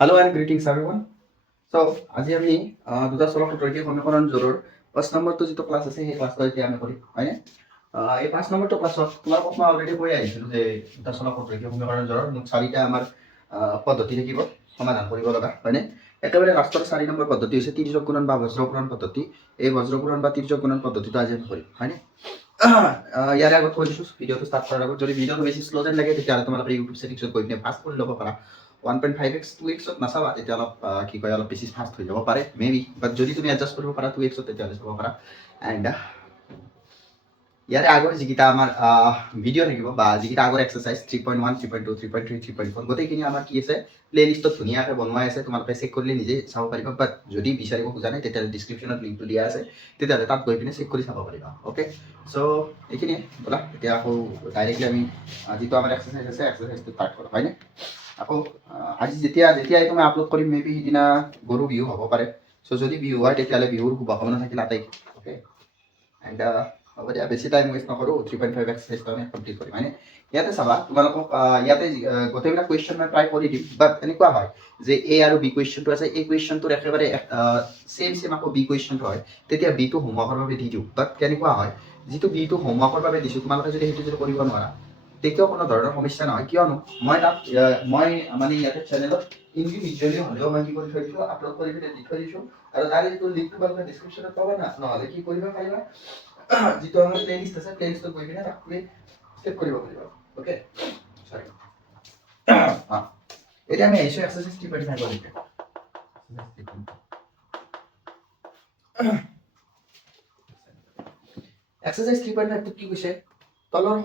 Hello and greetings everyone. So আজি আমি দুটা চলক সূত্ৰকে সমীকৰণ জোৰৰ 5 নম্বৰটো যিটো ক্লাছ আছে সেই ক্লাছটো এতিয়া আমি কৰিম হয়নে এই 5 নম্বৰটো ক্লাছত তোমালোকক মই অলৰেডি কৈ আহিছিলোঁ যে দুটা চলক সূত্ৰকে সমীকৰণ জোৰৰ মুঠ 4টা আমাৰ পদ্ধতি থাকিব সমাধান কৰিব লগা হয়নে একেবাৰে লাষ্টৰ 4 নম্বৰ পদ্ধতি হৈছে তিৰ্যক গুণন বা বজ্ৰগুণন পদ্ধতি এই বজ্ৰগুণন বা তিৰ্যক গুণন পদ্ধতিটো আজি আমি কৰিম হয়নে ইয়াৰে আগত কৈ দিছোঁ ভিডিঅ'টো ষ্টাৰ্ট কৰাৰ আগত যদি ভিডিঅ'টো বেছি শ্ল' যেন লাগে তেতিয়াহ'লে তোমালোকে ইউটিউব ছেটিংছত গৈ পিনে ফাষ্ট কৰি ল'ব পাৰা 1.5x 2x নাচাবা তেতিয়া অলপ কি কয় অলপ বেছি ফাষ্ট হৈ যাব পাৰে মেবি বাট যদি তুমি এডজাষ্ট কৰিব পাৰা 2x তেতিয়াহ'লে চাব পাৰা এণ্ড ইয়াৰে আগৰ যিকেইটা আমাৰ ভিডিঅ' থাকিব বা যিকেইটা আগৰ এক্সাৰচাইজ 3.1 3.2 3.3 3.4 গোটেইখিনি আমাৰ কি আছে প্লে লিষ্টত ধুনীয়াকৈ বনোৱা আছে তোমালোকে চেক কৰিলে নিজে চাব পাৰিবা বাট যদি বিচাৰিব খোজা নাই তেতিয়াহ'লে ডিছক্ৰিপশ্যনত লিংকটো দিয়া আছে তেতিয়াহ'লে তাত গৈ পিনে চেক কৰি চাব পাৰিবা অ'কে চ' এইখিনিয়ে ব'লা এতিয়া আকৌ ডাইৰেক্টলি আমি যিটো আমাৰ এক্সাৰচাইজ আছে এক্সাৰচাইজটো ষ্টাৰ্ট কৰোঁ হয়নে আকৌ আজি যেতিয়াই মই আপলোড কৰিম মেবি সিদিনা গৰু বিহু হ'ব পাৰে চ' যদি বিহু হয় তেতিয়াহ'লে বিহুৰ শুভকামনা থাকিল আটাই অ'কে এণ্ড হ'ব দিয়া বেছি টাইম ৱেষ্ট নকৰোঁ 3.5 এক্সাৰচাইজটো আমি কমপ্লিট কৰিম মানে ইয়াতে চাবা তোমালোকক ইয়াতে গোটেইবিলাক কুৱেশ্যন মই ট্ৰাই কৰি দিম বাট এনেকুৱা হয় যে এ আৰু বি কুৱেশ্যনটো আছে এই কুৱেশ্যনটোৰ একেবাৰে ছেম আকৌ বি কুৱেশ্যনটো হয় তেতিয়া বিটো হোমৱৰ্কৰ বাবে দি দিওঁ বাট কেনেকুৱা হয় যিটো বিটো হোমৱৰ্কৰ বাবে দিছোঁ তোমালোকে যদি সেইটো যদি কৰিব নোৱাৰা তেতিয়াও কোনো ধৰণৰ সমস্যা নহয় কিয়নো মই তাত মই মানে ইয়াতে চেনেলত ইণ্ডিভিজুৱেলি হ'লেও মই কি কৰি থৈ দিছোঁ আপলোড কৰি পিনে দি থৈ দিছোঁ আৰু তাৰ যিটো লিংকটো তোমালোকে ডিছক্ৰিপশ্যনত পাবা না নহ'লে কি কৰিব পাৰিবা যিটো আমাৰ প্লে লিষ্ট আছে প্লে লিষ্টত গৈ পিনে তাক তুমি চেক কৰিব পাৰিবা অ'কে সৰি এতিয়া আমি আহিছোঁ এক্সাৰচাইজ 3.5 লৈকে এক্সাৰচাইজ 3.5 কি কৈছে তলৰ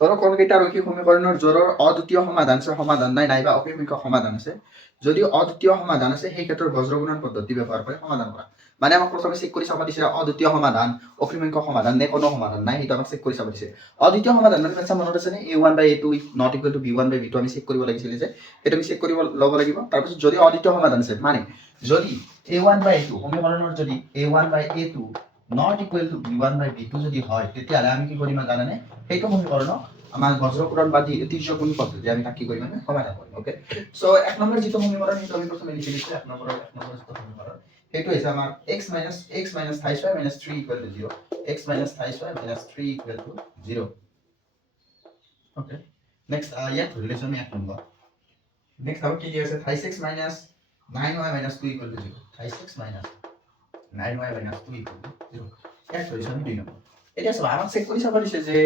ধৰক কোনকেইটা ৰৈখিক সমীকৰণৰ জোৰৰ অদ্বিতীয় সমাধান নাই নাইবা অপেক্ষিক সমাধান আছে যদি অদ্বিতীয় সমাধান আছে সেই ক্ষেত্ৰত বজ্ৰগুণন পদ্ধতি ব্যৱহাৰ কৰি সমাধান কৰা মানে আমাক প্ৰথমে চেক কৰি চাব দিছে অদ্বিতীয় সমাধান অপেক্ষিক সমাধান নে কোনো সমাধান নাই সেইটো আমাক চেক কৰি চাব দিছে অদ্বিতীয় সমাধান মানে পেছা মনত আছে নে a1/a2 not equal to b1/b2 আমি চেক কৰিব লাগিছিলে যে সেইটো আমি চেক কৰিব ল'ব লাগিব তাৰপিছত যদি অদ্বিতীয় সমাধান আছে মানে যদি a1/a2 সমীকৰণৰ যদি a1/a2 not equal to b1/b2 যদি হয় তেতিয়াহ'লে আমি কি কৰিম জানানে সেইটো সমীকৰণক আমাৰ বজ্ৰগুণন বা তিৰ্যক পদ্ধতি আমি তাক কি কৰিম মানে সমাধান কৰিম ওকে সো এক নম্বৰ যিটো সমীকৰণ সেইটো আমি প্ৰথমে লিখি দিছো এক নম্বৰ যিটো সমীকৰণ সেইটো হৈছে আমাৰ x minus 3y minus 3 equal to 0 x minus 3y minus 3 equal to 0 okay next ইয়াত ৰিলেচন এক নম্বৰ নেক্সট আৰু কি আছে 36 minus 9y minus 2 equal to 0 36 minus 9y minus 2 equal to 0 ইয়াত ৰিলেচন 2 নম্বৰ এতিয়া চাবা আমাক চেক কৰি চাব দিছে যে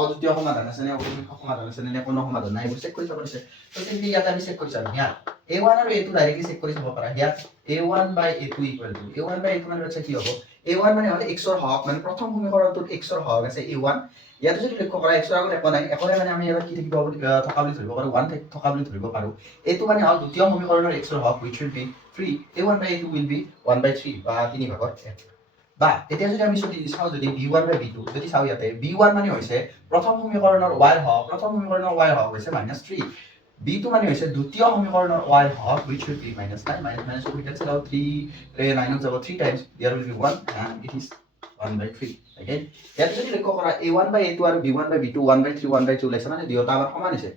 অদ্বিতীয় সমাধান আছে নে অপেক্ষিক সমাধান আছে নে কোনো সমাধান নাই এইবোৰ চেক কৰি চাব দিছে তো তেন্তে ইয়াত আমি চেক কৰি চাম ইয়াত a1 আৰু a2 ডাইৰেক্টলি চেক কৰি চাব পাৰা ইয়াত a1/a2 ইকুৱেল টু a1/a2 মানে আচ্ছা কি হ'ব a1 মানে হ'ল x ৰ হওক মানে প্ৰথম সমীকৰণটোত x ৰ হওক আছে a1 ইয়াত যদি লক্ষ্য কৰা x ৰ আগত একো নাই একো নাই মানে আমি ইয়াত কি থাকিব থকা বুলি ধৰিব পাৰো 1 থকা বুলি ধৰিব পাৰো এইটো মানে হ'ল দ্বিতীয় সমীকৰণৰ x ৰ হওক which will be 3 a1/a2 will be 1/3 বা 3 ভাগৰ 1 বা এতিয়া যদি আমি চাওঁ যদি b1/b2 যদি চাওঁ ইয়াতে b1 মানে হৈছে প্ৰথম সমীকৰণৰ y হওক প্ৰথম সমীকৰণৰ y হওক হৈছে -3 b2 মানে হৈছে দ্বিতীয় সমীকৰণৰ y হওক which will be -9 so we can say now 3 9 যাব 3 times there will be 1 and it is 1/3 okay ইয়াতে যদি লক্ষ্য কৰা a1/a2 আৰু b1/b2 1/3 1/2 ওলাইছে মানে দুয়োটা আমাৰ সমান হৈছে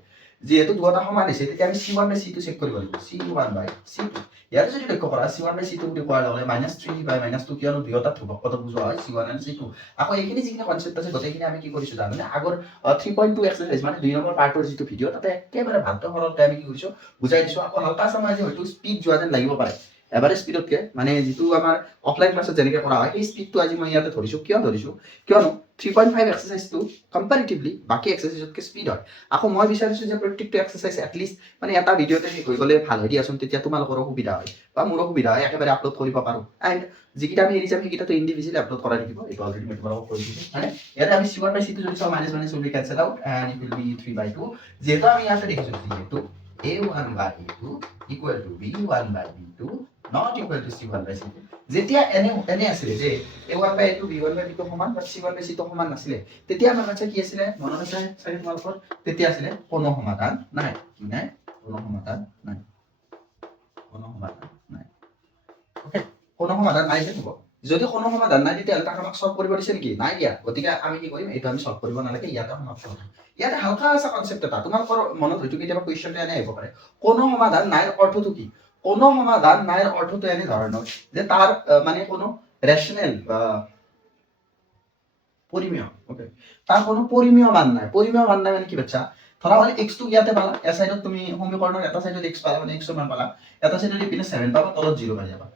যেহেতু দুয়োটা সমান হৈছে তেতিয়া আমি c1/c2 চেক কৰিব লাগিব c1/c2 ইয়াতে যদি লক্ষ্য কৰা c1/c2 বুলি কোৱাৰ লগে -3/-2 কিয়নো দুয়োটা ধ্ৰুৱক পদক বুজোৱা হয় c1 and c2 আকৌ এইখিনি যিখিনি কনচেপ্ট আছে গোটেইখিনি আমি কি কৰিছো জানানে আগৰ 3.2 এক্সাৰসাইজ মানে 2 নম্বৰ পাৰ্টৰ যিটো ভিডিঅ তাতে একেবাৰে ভালকৈ সৰলকৈ আমি কি কৰিছো বুজাই দিছো আকৌ হালকা সময় যে হয়তো স্পীড যোৱা যেন লাগিব পাৰে এভাৰেজ স্পীডতকৈ মানে যিটো আমাৰ অফলাইন ক্লাছত যেনেকৈ কৰা হয় সেই স্পীডটো আজি মই ইয়াতে ধৰিছো কিয়নো 3.5 এক্সাৰসাইজটো কম্পাৰিটিভলি বাকী এক্সাৰসাইজতকৈ স্পীড হয় আকৌ মই বিচাৰিছো যে প্ৰত্যেকটো এক্সাৰসাইজ এটলিষ্ট মানে এটা ভিডিঅ'তে হৈ গ'লে ভাল হৈ দিয়াচোন তেতিয়া তোমালোকৰো সুবিধা হয় বা মোৰো সুবিধা হয় একেবাৰে আপলোড কৰিব পাৰোঁ এণ্ড যিকেইটা আমি এৰি যাম সেইকেইটাতো ইণ্ডিভিজুৱেলি আপলোড কৰাই থাকিব এইটো অলৰেডি মই তোমালোকক কৈ দিছোঁ মানে ইয়াতে আমি c1/c2 যদি চাওঁ -1 will be cancel out and it will be 3/2 যেহেতু আমি ইয়াতে দেখিছোঁ যিহেতু a1/a2 equal to b1/b2 not equal to c1/c2 যেতিয়া এনে আছিলে যে a1/a2 b1/b2 সমান বা c1/c2 সমান নাছিলে তেতিয়া আমাৰ আচ্ছা কি আছিলে মনত আছে চাগে তোমালোকৰ তেতিয়া আছিলে কোনো সমাধান নাই কোনো সমাধান নাই ওকে কোনো সমাধান নাই যে হ'ব যদি কোনো সমাধান নাই তেতিয়াহ'লে তাক আমাক সলভ কৰিব দিছে নেকি নাই দিয়া গতিকে আমি কি কৰিম এইটো আমি সলভ কৰিব নালাগে ইয়াতে সমাপ্ত কৰিম ইয়াতে হালকা আছে কনসেপ্ট এটা তোমালোকৰ মনত হয়তো কেতিয়াবা কুৱেশ্যনটো এনে আহিব পাৰে কোনো সমাধান নাই অৰ্থটো কি কোনো সমাধান নাই অৰ্থটো এনে ধৰণৰ যে তাৰ মানে কোনো ৰেশনেল পৰিমেয় ওকে তাৰ কোনো পৰিমেয় মান নাই পৰিমেয় মান নাই মানে কি বাচ্চা ধৰা হলে x টো ইয়াতে পালা এ সাইডত তুমি সমীকৰণৰ এটা সাইডত x পালা মানে x ৰ মান পালা এটা সাইডত ইপিনে 7 পাবা তলত 0 পাই যাবা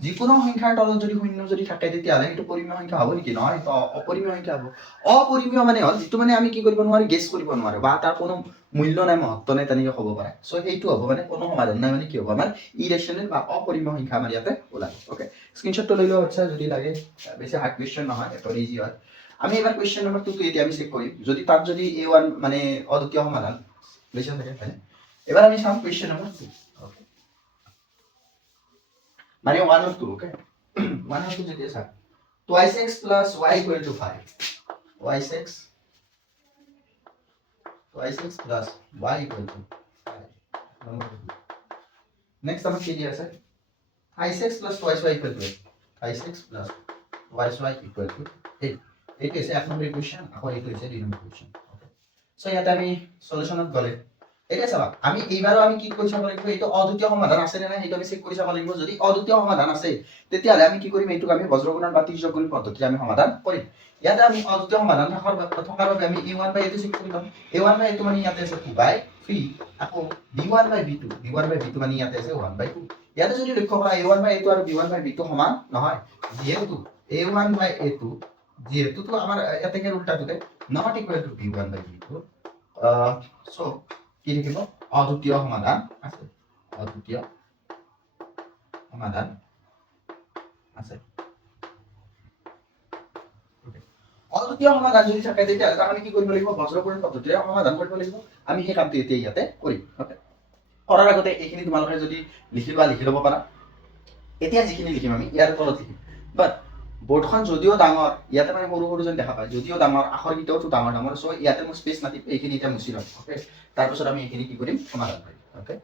যিকোনো সংখ্যাৰ তলত যদি শূন্য যদি থাকে তেতিয়াহ'লে সেইটো পৰিমেয় সংখ্যা হ'ব নেকি নহয় তো অপৰিমেয় সংখ্যা হ'ব অপৰিমেয় মানে হ'ল যিটো মানে আমি কি কৰিব নোৱাৰো গেছ কৰিব নোৱাৰো বা তাৰ কোনো মূল্য নাই মহত্ব নাই তেনেকে হ'ব পাৰে সো সেইটো হ'ব মানে কোনো সমাধান নাই মানে কি হ'ব আমাৰ ইৰেশনেল বা অপৰিমেয় সংখ্যা আমাৰ ইয়াতে ওলাব ওকে স্ক্ৰিনশ্বটটো লৈ লোৱা আচ্ছা যদি লাগে বেছি হাৰ্ড কোৱেশ্চন নহয় এটা ইজি হয় আমি এবাৰ কোৱেশ্চন নম্বৰ 2 টো এতিয়া আমি চেক কৰিম যদি তাত যদি a1 মানে অদ্বিতীয় সমাধান লেচন থাকে হয় এবাৰ আমি চাম কোৱেশ্চন নম্বৰ 2 ওকে মানে 1 or 2 ওকে 1 or 2 যদি আছে twice x plus y equal to 5 twice x plus y equal to 5 next আমার কি দিয়া আছে twice x plus twice y equal to 8 twice x plus twice y equal to 8 এইটো আছে এক নম্বৰ ইকুৱেশ্যন আকৌ এইটো আছে দুই নম্বৰ ইকুৱেশ্যন ওকে সো ইয়াতে আমি সলিউশনত গলে এটা চাবা আমি এইবাৰো আমি কি কৰি চাব লাগিব এইটো অদ্বিতীয় সমাধান আছে নে নাই সেইটো আমি চেক কৰি চাব লাগিব যদি অদ্বিতীয় সমাধান আছে তেতিয়াহ'লে আমি কি কৰিম এইটোক আমি বজ্ৰগুণন বা তিৰ্যক গুণন পদ্ধতিৰে আমি সমাধান কৰিম ইয়াতে আমি অদ্বিতীয় সমাধান থকাৰ বাবে আমি a1 বাই a2 চেক কৰি ল'ম a1 বাই a2 মানে ইয়াতে আছে 2 বাই 3 আকৌ b1 বাই b2 মানে ইয়াতে আছে 1 বাই 2 ইয়াতে যদি লক্ষ্য কৰা a1 বাই a2 আৰু b1 বাই b2 সমান নহয় যিহেতু a1 বাই a2 যেহেতু তো আমার এটা থেকে উল্টাটোতে not equal to b1 by b2 so কি লিখিব অদ্বিতীয় সমাধান আছে অদ্বিতীয় সমাধান আছে অদ্বিতীয় সমাধান যদি থাকে তেতিয়াহ'লে আমি কি কৰিব লাগিব বজ্ৰগুণন পদ্ধতিৰে সমাধান কৰিব লাগিব আমি সেই কামটো এতিয়া ইয়াতে কৰিম ওকে কৰাৰ আগতে এইখিনি তোমালোকে যদি লিখি ল'ব পাৰা এতিয়া যিখিনি লিখিম আমি ইয়াৰ তলত লিখিম বাট বোৰ্ডখন যদিও ডাঙৰ ইয়াতে মানে সৰু সৰু যেন দেখা পায় যদিও ডাঙৰ আখৰকেইটাওতো ডাঙৰ সো ইয়াতে মই স্পেচ নাতি এইখিনি এতিয়া মুছি ল'ম ওকে তাৰপিছত আমি এইখিনি কি কৰিম সমাধান কৰিম ওকে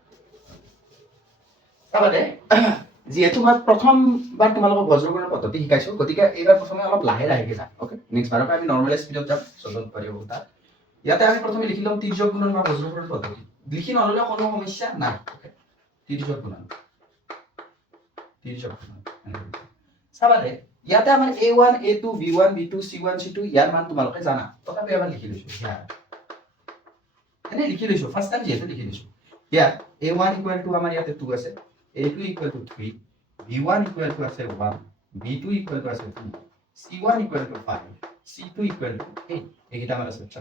তাৰমানে যিহেতু মই প্ৰথমবাৰ তোমালোকক বজ্ৰগুণন পদ্ধতি শিকাইছো গতিকে এইবাৰ প্ৰথমে অলপ লাহে লাহেকে যাম ওকে নেক্সট বাৰৰ পৰা আমি নৰ্মেল স্পীডত যাম চলন পাৰিব তাত ইয়াতে আমি প্ৰথমে লিখি ল'ম তিৰ্যক গুণন বা বজ্ৰগুণন পদ্ধতি লিখি নল'লে কোনো সমস্যা নাই ওকে তিৰ্যক গুণন চাবা দে ইয়াতে আমাৰ a1 a2 b1 b2 c1 c2 ইয়াৰ মান তোমালোকে জানা তথাপি এবাৰ লিখি লৈছো ইয়াৰ এনে লিখি লৈছো ফাৰ্স্ট টাইম যেহেতু লিখি লৈছো ইয়াৰ a1 ইকুৱেল টু আমাৰ ইয়াতে 2 আছে a2 equal to 3 b1 equal to আছে 1 b2 ইকুৱেল টু আছে 2 c1 equal to 5 c2 equal to 8 এইকেইটা আমাৰ আছে আচ্ছা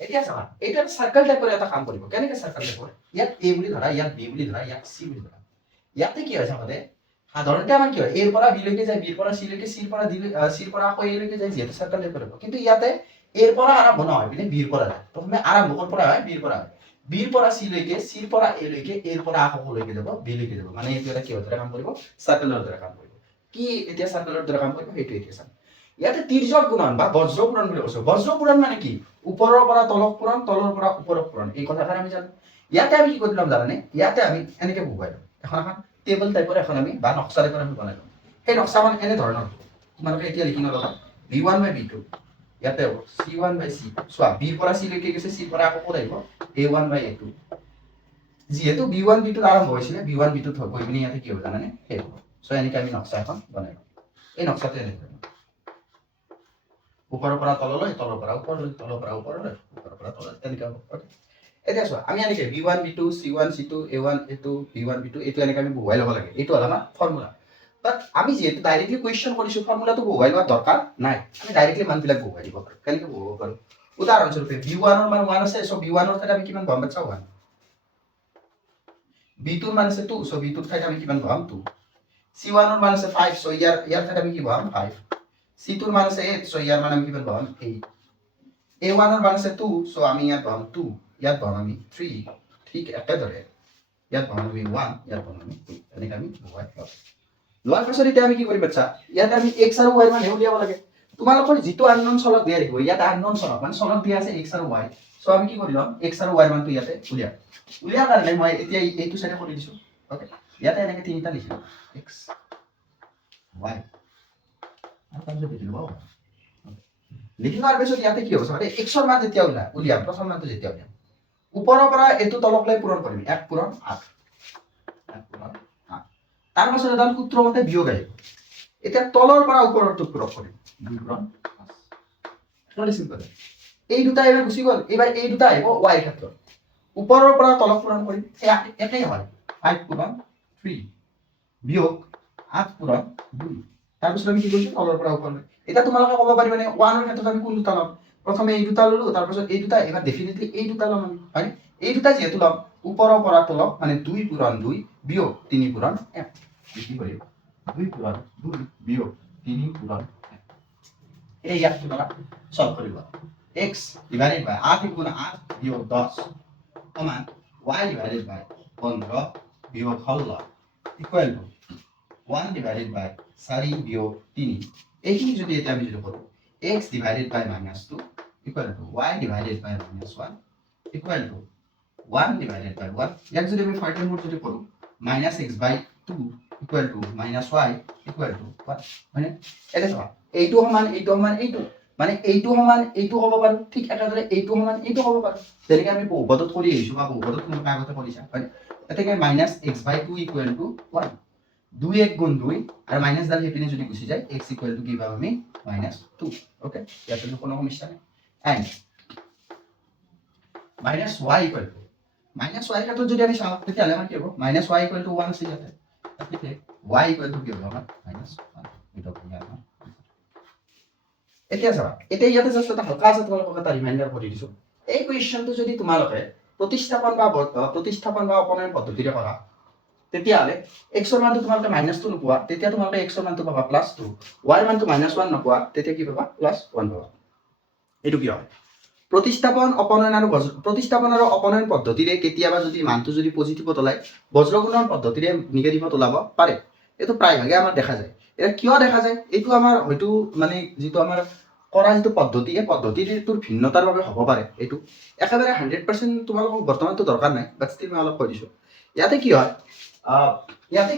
এতিয়া চাবা এটা সাৰ্কেল টাইপৰ এটা কাম কৰিব কেনেকৈ সাৰ্কেল টাইপৰ ইয়াত a বুলি ধৰা ইয়াত b বুলি ধৰা ইয়াত c বুলি ধৰা ইয়াতে কি হৈছে আমাদেৰ সাধাৰণতে আমাৰ কি হয় এৰ পৰা বি লৈকে যায় বিৰ পৰা চি লৈকে চিৰ পৰা ডি চিৰ পৰা আকৌ এ লৈকে যায় যেহেতু সাৰ্কেল টাইপৰ হ'ব কিন্তু ইয়াতে এৰ পৰা আৰম্ভ নহয় মানে বিৰ পৰা যায় প্ৰথমে আৰম্ভ কৰ পৰা হয় বিৰ পৰা চি লৈকে চিৰ পৰা এ লৈকে এৰ পৰা আকৌ লৈকে যাব বি লৈকে যাব মানে এইটো এটা কিহৰ দৰে কাম কৰিব সাৰ্কেলৰ দৰে কাম কৰিব কি এতিয়া সাৰ্কেলৰ দৰে কাম কৰিব সেইটো এতিয়া চাম ইয়াতে তিৰ্যক গুণন বা বজ্ৰগুণন বুলি কৈছো বজ্ৰগুণন মানে কি ওপৰৰ পৰা তলক পূৰণ তলৰ পৰা ওপৰক পূৰণ এই কথাষাৰ আমি জানো ইয়াতে আমি কি কৰিলাম জানানে ইয়াতে আমি এনেকে বহুৱাই লম এখন টেবল টাইপৰ এখন আমি বা নক্সা টাইপৰ আমি বনাই লম সেই নক্সাখন এনে ধৰণৰ তোমালোকে এতিয়া লিখি নলবা b1 বাই b2 ইয়াতে হ'ব c1 বাই c2 চোৱা b পৰা c লৈকে গৈছে c পৰা আকৌ ক'ত আহিব a1 বাই a2 যেহেতু b1 b2 আৰম্ভ হৈছিলে b1 b2 গৈ পিনে ইয়াতে কি হ'ব জানানে সেই হ'ব সো এনেকে আমি নক্সা এখন বনাই লম এই নক্সাটো এনেকে ওপৰৰ পৰা তললৈ তলৰ পৰা ওপৰলৈ তলৰ পৰা ওপৰলৈ ওপৰৰ পৰা তললৈ তেনেকে হ'ব ওকে এতিয়া চোৱা আমি এনেকে b1 b2 c1 c2 a1 a2 b1 b2 এইটো এনেকে আমি বহুৱাই ল'ব লাগে এইটো হ'ল আমাৰ ফৰ্মুলা বাট আমি যেহেতু ডাইৰেক্টলি কুৱেশ্যন কৰিছো ফৰ্মুলাটো বহুৱাই লোৱাৰ দৰকাৰ নাই আমি ডাইৰেক্টলি মানবিলাক বহুৱাই দিব পাৰোঁ কেনেকৈ বহুৱাব পাৰোঁ উদাহৰণস্বৰূপে b1 ৰ মান 1 আছে সো b1 ৰ ঠাইত আমি কিমান পাম বাচ্চা 1 b2 ৰ মান আছে 2 সো b2 ৰ ঠাইত আমি কিমান পাম 2 c1 ৰ মান আছে 5 সো ইয়াৰ ঠাইত আমি কি পাম 5 c2 ৰ মান আছে 8 সো ইয়াৰ মান আমি কিমান পাম 8 a1 ৰ মান আছে 2 সো আমি ইয়াত পাম 2 ইয়াত পাম আমি 3 ঠিক একেদৰে ইয়াত পাম আমি 1 ইয়াত পাম আমি 2 এনেকৈ আমি বহুৱাই ল'ম লোৱাৰ পাছত এতিয়া আমি কি কৰিম বাচ্চা ইয়াত আমি x আৰু y মান উলিয়াব লাগে তোমালোকৰ যিটো আননোন চলক দিয়া থাকিব ইয়াত আননোন চলক মানে চলক দিয়া আছে x আৰু y সো আমি কি কৰি ল'ম x আৰু y মানটো ইয়াতে উলিয়াৰ কাৰণে মই এতিয়া এইটো সাইডে কৰি দিছো ওকে ইয়াতে এনেকৈ তিনিটা লিখিম x y আৰু তাৰপিছত লিখি ল'ব লিখি লোৱাৰ পিছত ইয়াতে কি হ'ব চাবা x ৰ মান যেতিয়া উলিয়াম প্ৰথম মানটো যেতিয়া উলিয়াম ওপৰৰ পৰা এইটো তলকলৈ পূৰণ কৰিম 1 পূৰণ 8 তাৰ পাছত এডাল সূত্ৰ মতে বিয়োগ আহিব এতিয়া তলৰ পৰা ওপৰৰটো পূৰণ কৰিম 2 পূৰণ 5 চিম্পল এই দুটা এবাৰ গুচি গ'ল এবাৰ এই দুটা আহিব y ৰ ক্ষেত্ৰত ওপৰৰ পৰা তলক পূৰণ কৰিম একেই হয় 5 পূৰণ 3 বিয়োগ 8 পূৰণ 2 তাৰ পিছত আমি কি কৰিছো তলৰ পৰা ওপৰলৈ এটা তোমালোকে ক'ব পাৰিবা নে 1 ৰ ক্ষেত্ৰত আমি কোন দুটা ল'ম প্ৰথমে এই দুটা ল'লো তাৰ পিছত এই দুটা এবাৰ ডেফিনেটলি এই দুটা ল'ম আমি হয় এই দুটা যেহেতু ল'ম ওপৰৰ পৰা তলক মানে 2 পূৰণ 2 বিয়োগ 3 পূৰণ 1 কি কৰিব 2 পূৰণ 2 বিয়োগ 3 পূৰণ 1 এই ইয়াত তোমৰা সলভ কৰিব x ডিভাইডেড বাই 8 গুণ 8 বিয়োগ 10 সমান y ডিভাইডেড বাই 15 বিয়োগ 16 ইকুয়াল টু 1 ডিভাইডেড বাই 4 বিয়োগ 3 এইখিনি যদি এটা আমি যদি কৰো x divided by -2 equal to y divided by -1 equal to 1 divided by 1 ইয়াক যদি আমি ফাইনাল মোড যদি কৰো -x/2 equal to -y equal to 1 মানে এটা সমান এইটো সমান এইটো সমান এইটো মানে এইটো সমান এইটো হ'ব পাৰো ঠিক একেদৰে এইটো সমান এইটো হ'ব পাৰো যেনেকৈ আমি বহুপদত কৰি আহিছো বা বহুপদত তোমাক আগতে কৰিছা হয় এতেকে -x/2 ইকুয়াল টু 1 2 1 গুণ 2 আৰু মাইনাস ডাল হেপিনে যদি গুচি যায় x ইকুয়াল টু কি পাম আমি -2 ওকে ইয়াতে কোনো সমস্যা নাই and -y equal to -y ক্ষেত্ৰত যদি আমি চাওঁ তেতিয়াহ'লে আমাৰ কি হ'ব -y ইকুয়াল টু 1 আছে ইয়াতে তাতে y ইকুয়াল টু কি হ'ব আমাৰ -1 এটা পাই আমাৰ এতিয়া চাবা এতিয়া ইয়াতে জাস্ট এটা হালকা আছে তোমালোকক এটা ৰিমাইন্ডাৰ কৰি দিছো এই কোৱেশ্চনটো যদি তোমালোকে প্ৰতিস্থাপন বা অপনয়ন পদ্ধতিৰে কৰা তেতিয়াহ'লে x ৰ মানটো তোমালোকে -2 নোপোৱা তেতিয়া তোমালোকে x ৰ মানটো পাবা +2 y ৰ মানটো -1 নোপোৱা তেতিয়া কি পাবা +1 পাবা এইটো কি হয় প্ৰতিস্থাপন আৰু অপনয়ন পদ্ধতিৰে কেতিয়াবা যদি মানটো যদি পজিটিভত ওলাই বজ্ৰগুণন পদ্ধতিৰে নিগেটিভত ওলাব পাৰে এইটো প্ৰায়ভাগে আমাৰ দেখা যায় এটা কিয় দেখা যায় এইটো আমাৰ হয়তো মানে যেটো আমাৰ কৰা যেটো পদ্ধতি এই পদ্ধতিটোৰ ভিন্নতাৰ বাবে হ'ব পাৰে এইটো একেবাৰে 100% তোমালোকক বৰ্তমানটো দৰকাৰ নাই বাট ষ্টিল মই অলপ কৈ দিছো ইয়াতে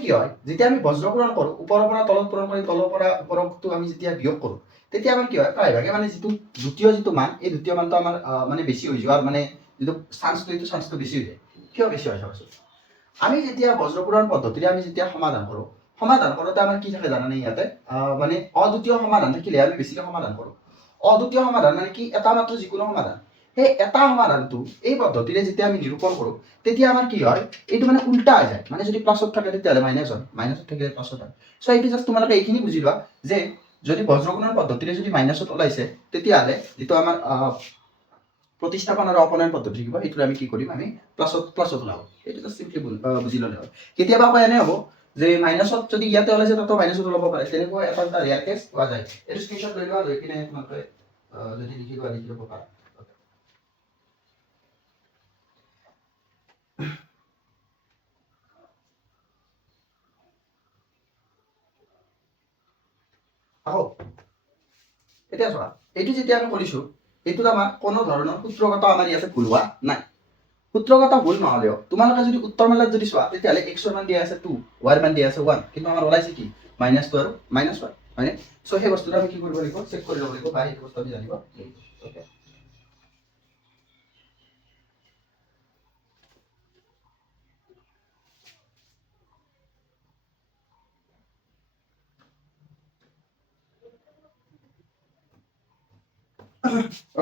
কি হয় যেতিয়া আমি বজ্ৰগুণন কৰো ওপৰৰ পৰা তলত পূৰণ কৰি তলৰ পৰা ওপৰটো আমি যেতিয়া বিয়োগ কৰো তেতিয়া আমাৰ কি হয় প্ৰায়ভাগে মানে যেটো দ্বিতীয় যেটো মান এই দ্বিতীয় মানটো আমাৰ মানে বেছি হৈ যোৱাৰ মানে যেটো চান্সটো বেছি হৈ যায় কিয় বেছি হয় চাবাচোন আমি যেতিয়া বজ্ৰগুণন পদ্ধতিৰে আমি যেতিয়া সমাধান কৰোতে আমাৰ কি থাকে জানানে ইয়াতে মানে অদ্বিতীয় সমাধান থাকিলে আমি বেছিকৈ সমাধান কৰো অদ্বিতীয় সমাধান মানে কি এটা মাত্ৰ যিকোনো সমাধান সেই এটা সমাধানটো এই পদ্ধতিৰে যেতিয়া আমি নিৰূপণ কৰো তেতিয়া আমাৰ কি হয় এইটো মানে উল্টা হৈ যায় মানে যদি প্লাসত থাকে তেতিয়াহ'লে মাইনাস হয় মাইনাসত থাকিলে প্লাসত হয় সো এইটো জাস্ট তোমালোকে এইখিনি বুজি লোৱা যে যদি বজ্ৰগুণন পদ্ধতিৰে যদি মাইনাসত ওলাইছে তেতিয়াহ'লে যেটো আমাৰ প্ৰতিস্থাপন আৰু অপনয়ন পদ্ধতি থাকিব এইটো আমি কি কৰিম আমি প্লাসত ওলাব এইটো জাস্ট সিম্পলি বুজি ল'লে হয় কেতিয়াবা আকৌ এনে হ'ব যে মাইনাসত যদি ইয়াতে ওলাইছে তাতো মাইনাসত ওলাব পাৰে তেনেকুৱা এটা ৰেয়াৰ কেছ পোৱা যায় এইটো স্ক্ৰীনশ্বট লৈ লোৱা লৈ কিনে তোমালোকে যদি লিখি ল'ব পাৰা আহো এতিয়া চোৱা এইটো যেতিয়া আমি কৰিছো এইটোত আমাৰ কোনো ধৰণৰ সূত্ৰগত আমাৰ ইয়াতে ভুল হোৱা নাই সূত্ৰগত ভুল নহ'লেও তোমালোকে যদি উত্তৰ মেলাত যদি চোৱা তেতিয়াহ'লে x ৰ মান দিয়া আছে 2 y ৰ মান দিয়া আছে 1 কিন্তু আমাৰ ওলাইছে কি -2 আৰু -1 হয়নে সো সেই বস্তুটো আমি কি কৰিব লাগিব চেক কৰি ল'ব লাগিব বা এই বস্তু আমি জানিব লাগিব ওকে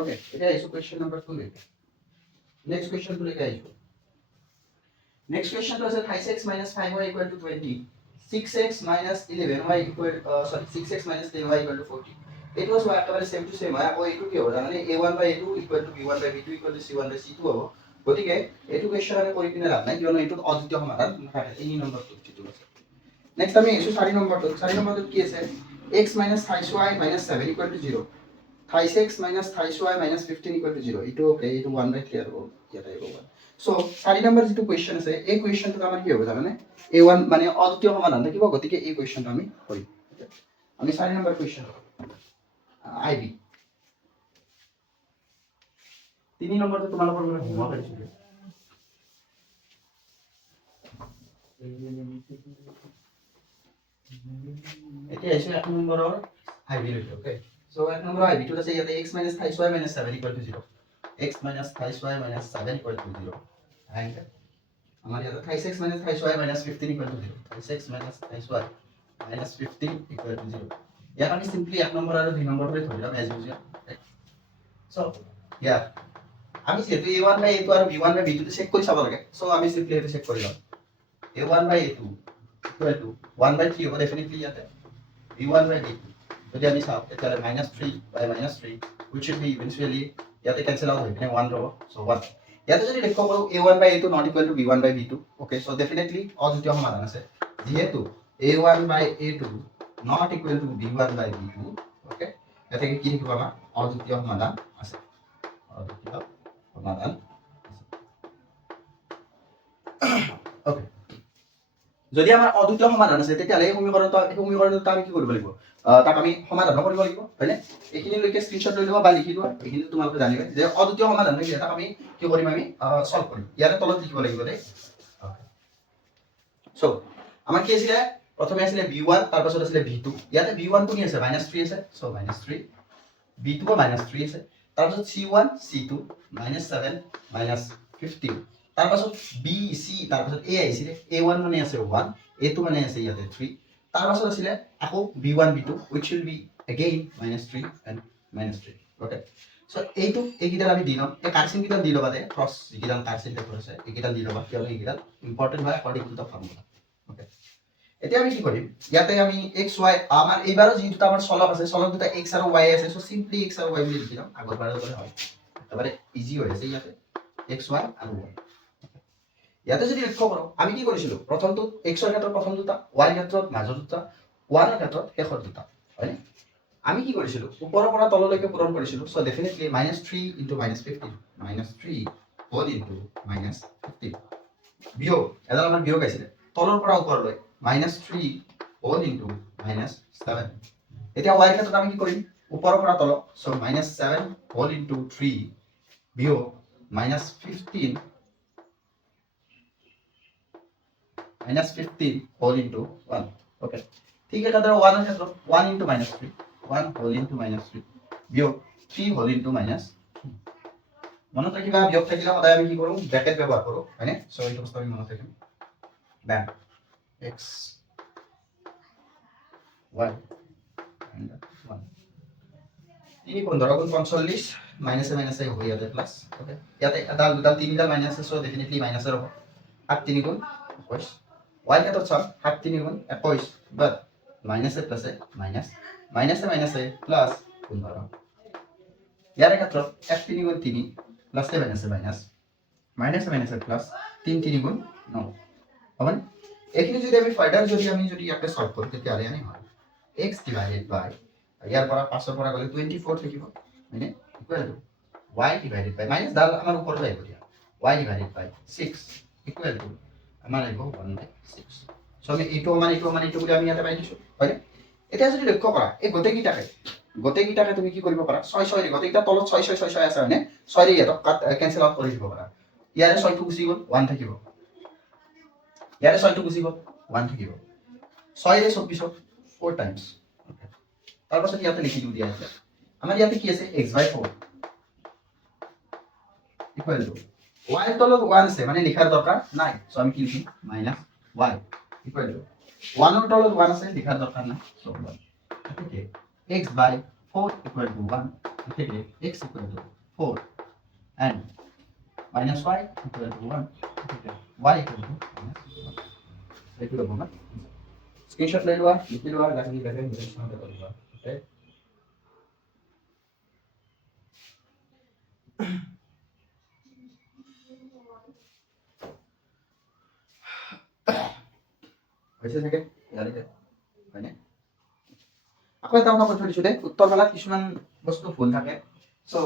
Okay, এটা আইছো কোয়েশ্চন নাম্বার 2 লেখা নেক্সট কোয়েশ্চন তো লেখা আইছো নেক্সট কোয়েশ্চন তো আছে 5x 5y 20 6x 11y 6x 10y 40 it was একেবাৰে সেম টু সেম হয় আকৌ এইটো কি হ'ব জানানে a1/a2 b1/b2 c1/c2 হ'ব গতিকে এইটো কোয়েশ্চন আমি কৰি কিনে লাভ নাই কিয়নো এইটো অদ্বিতীয় সমাধান নাথাকে এই নম্বৰটো যেটো আছে নেক্সট আমি এসো 4 নম্বৰটো কি আছে x 5y 7 0 5x minus 5y minus 15 equal to 0 itu okay itu 1/3 আৰু ইয়াত আহিব 1 সো 4 নম্বৰ যেটো কোৱেশ্চন আছে এই কোৱেশ্চনটো আমাৰ কি হ'ব জানানে a1 মানে অদ্বিতীয় সমাধান থাকিব গতিকে এই কোৱেশ্চনটো আমি কৰিম আমি 4 নম্বৰ কোৱেশ্চন আইবি 3 নম্বৰটো তোমালোকৰ পৰা হোমৱৰ্ক আহিছিল এতিয়া আহিছো 1 নম্বৰৰ আইভি লৈছো ওকে সো 1 নম্বৰ আইভিটো আছে ইয়াতে x - 3y - 7 = 0 x - 3y - 7 = 0 and আমাৰ ইয়াতে 3x - 3y - 15 = 0 3x - 3y - 15 = 0 ইয়াক আমি সিম্পলি 1 নম্বৰ আৰু 2 নম্বৰ কৰি ধৰিলাম এজ ইউজুৱেল সো ইয়াত আমি যেহেতু a1 বাই a2 আৰু b1 বাই b2 চেক কৰি চাব লাগে সো আমি সিম্পলি এটা চেক কৰি লম a1 by a2 equal to 1 by 3 হ'ব ডেফিনেটলি ইয়াতে b1 by b2 যদি আমি চাওঁ তেতিয়াহ'লে -3 by -3 which should be eventually ইয়াতে cancel out হৈ পিনে 1 ৰ'ব so 1 ইয়াতে যদি লক্ষ্য কৰোঁ a1 by a2 not equal to b1 by b2 okay so definitely অদ্বিতীয় সমাধান আছে যিহেতু a1 by a2 not equal to b1 by b2 okay ইয়াতে কি লিখিব আমাৰ অদ্বিতীয় সমাধান আছে অদ্বিতীয় সমাধান okay যদি আমাৰ অদ্বিতীয় সমাধান আছে তেতিয়াহ'লে এই সমীকৰণটো আমি কি কৰিব লাগিব তাক আমি সমাধান কৰিব লাগিব হয়নে এইখিনি লৈকে স্ক্ৰিনশ্বট লৈ লবা বা লিখি লোৱা এইখিনি তোমালোকে জানিবা যে অদ্বিতীয় সমাধান হয় এটা আমি কি কৰিম আমি সলভ কৰিম ইয়াৰে তলত লিখিব লাগিব দেই সো আমাৰ কি আছিল প্ৰথমে আছিল b1 তাৰ পাছত আছিল b2 ইয়াতে b1 কোনি আছে -3 আছে সো -3 b2 ও -3 আছে তাৰ পাছত c1 c2 -7 -15 তাৰ পাছত b c তাৰ পাছত a আহিছিল a1 মানে আছে 1 a2 মানে আছে ইয়াতে 3 তাৰ পাছত আছিল আকৌ b1 b2 which will be again -3 and -3 okay so এইটো এইকিটা আমি দি লম এই কাৰ্সিন কিটা দি লবা দে ক্ৰস যিকিটা কাৰ্সিন পেপাৰ আছে এইকিটা দি লবা কিয় এইকিটা ইম্পৰ্টেন্ট হয় অকৰ্ডিং টু দা ফৰ্মুলা okay এতিয়া আমি কি কৰিম ইয়াতে আমি x y আমাৰ এইবাৰো যি দুটা আমাৰ চলক আছে চলক দুটা x আৰু y আছে সো সিম্পলি x আৰু y বুলি লিখি লম আগৰ বাৰৰ দৰে হয় একেবাৰে ইজি হৈ আছে ইয়াতে x y আৰু y ইয়াতে যদি লক্ষ্য কৰো আমি কি কৰিছিলো প্ৰথমটো x ৰ ক্ষেত্ৰত প্ৰথম দুটা y ৰ ক্ষেত্ৰত মাজৰ দুটা 1 ৰ ক্ষেত্ৰত শেষৰ দুটা হয় আমি কি কৰিছিলো ওপৰৰ পৰা তললৈকে পূৰণ কৰিছিলো সো ডেফিনেটলি -3 * -15 -3 হোল ইনটু -15 বিয়োগ এডাল আমাৰ বিয়োগ আহিছিল তলৰ পৰা ওপৰলৈ -3 হোল ইনটু -7 এতিয়া y ৰ ক্ষেত্ৰত আমি কি কৰিম ওপৰৰ পৰা তল সো -7 হোল ইনটু 3 বিয়োগ -15 -15 whole into 1 okay ঠিক আছে তাহলে 1 এর ক্ষেত্রে 1 into -3 1 whole into -3 বিয়োগ 3 whole into -3 মনত রাখিবা বিয়োগ থাকিলে সদায় আমি কি করব ব্র্যাকেট ব্যবহার করব মানে সো এই অবস্থা আমি মনত রাখিম ব্যাম x y and 1 3 15 গুণ 45 মাইনাসে মাইনাসে হয়ে যাবে প্লাস ওকে ইয়াতে দাল দুদাল তিনদাল মাইনাস আছে সো ডেফিনেটলি মাইনাসের হবে 8 3 গুণ 21 y ক্ষেত্ৰত চাওক 7 3 গুণ 21 বাট মাইনাসে প্লাসে মাইনাস মাইনাসে মাইনাসে প্লাস 15 ইয়াৰ ক্ষেত্ৰত 1 3 গুণ 3 প্লাসে মাইনাসে মাইনাস মাইনাসে মাইনাসে প্লাস 3 3 গুণ 9 হবে এইখিনি যদি আমি ফাৰ্দাৰ যদি ইয়াতে সলভ কৰো তেতিয়াহ'লে আমি হয় x ডিভাইডেড বাই ইয়াৰ পৰা 5 ৰ পৰা গলে 24 থাকিব মানে equal to y divided by minus ডাল আমাৰ ওপৰত আহিব দিয়া y divided by 6 equal to আমাৰ আহিব 1/6 সো আমি এইটো বুলি আমি ইয়াতে পাই দিছো হয় এটা যদি লক্ষ্য কৰা এই গোটেইকিটাকে তুমি কি কৰিব পাৰা 6 6 ৰে গোটেইকিটা তলত 6 6 6 6 আছে মানে 6 ৰে ইয়াত কেনসেল আউট কৰি দিব পাৰা ইয়াৰে 6 টো গুচি গ'ল 1 থাকিব ইয়াৰে 6 টো গুচি গ'ল 1 থাকিব 6 ৰে 24 4 টাইমস তাৰ পাছত ইয়াতে লিখি দিও দিয়া আছে আমাৰ ইয়াতে কি আছে x/4 ইকুৱেল টু y এর তলত 1 আছে মানে লিখার দরকার নাই সো আমি কি লিখি -y ইকুয়াল টু 1 এর তলত 1 আছে লিখার দরকার না so 1 okay x/4 equal to 1 okay x equal to 4 and -y equal to 1 okay y equal to -1 এইটো লব না স্ক্রিনশট লৈ লোৱা লিখি লোৱা গাঠনি গাঠনি নিশ্চয় কৰিবা ওকে হৈছে থাকে ইয়াতে হয়নে আকৌ এটা কথা কৈ দিছো দে উত্তৰমালাত কিছুমান বস্তু ভুল থাকে সো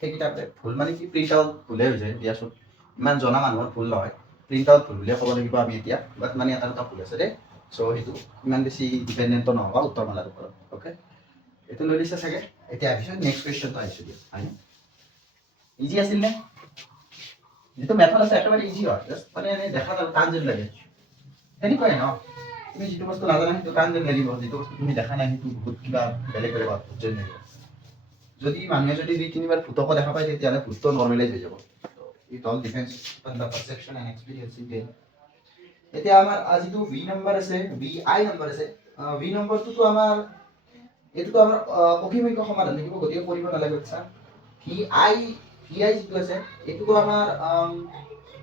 সেইকিটাতে ভুল মানে কি প্ৰিন্ট আউট ভুলে হৈ যায় দিয়াচোন ইমান জনা মানুহৰ ভুল নহয় প্ৰিন্ট আউট ভুল বুলিয়ে ক'ব লাগিব আমি এতিয়া বাট মানে এটা ভুল আছে দেই সো সেইটো ইমান বেছি ডিপেণ্ডেণ্ট নহ'ব উত্তৰমালাৰ ওপৰত ওকে এইটো লৈ দিছে চাগে এতিয়া আহিছো নেক্সট কুৱেশ্যনটো আহিছো দিয়া হয়নে ইজি আছিল নে যিটো মেথড আছে একেবাৰে ইজি হয় জাষ্ট মানে দেখা টান যেন লাগে তেনেকুৱাই ন তুমি যিটো বস্তু নাজানা সেইটো টান যেন লাগিব, যিটো বস্তু তুমি দেখা নাই সেইটো বহুত কিবা বেলেগ বেলেগ যেন লাগিব। যদি মানুহে যদি 2-3 বাৰ ভূতকো দেখা পায় তেতিয়াহ'লে ভূতটো নৰ্মেলাইজ হৈ যাব। It all depends on the perception and experience you gain. এতিয়া আমাৰ যিটো ভি নম্বৰ আছে, ভি আই নম্বৰ আছে, ভি নম্বৰটোতো আমাৰ এইটোতো আমাৰ অভিমুখ্য সমাধান থাকিব, গতিকে কৰিব নালাগে বাচ্চা। ভি আই যিটো আছে এইটোতো আমাৰ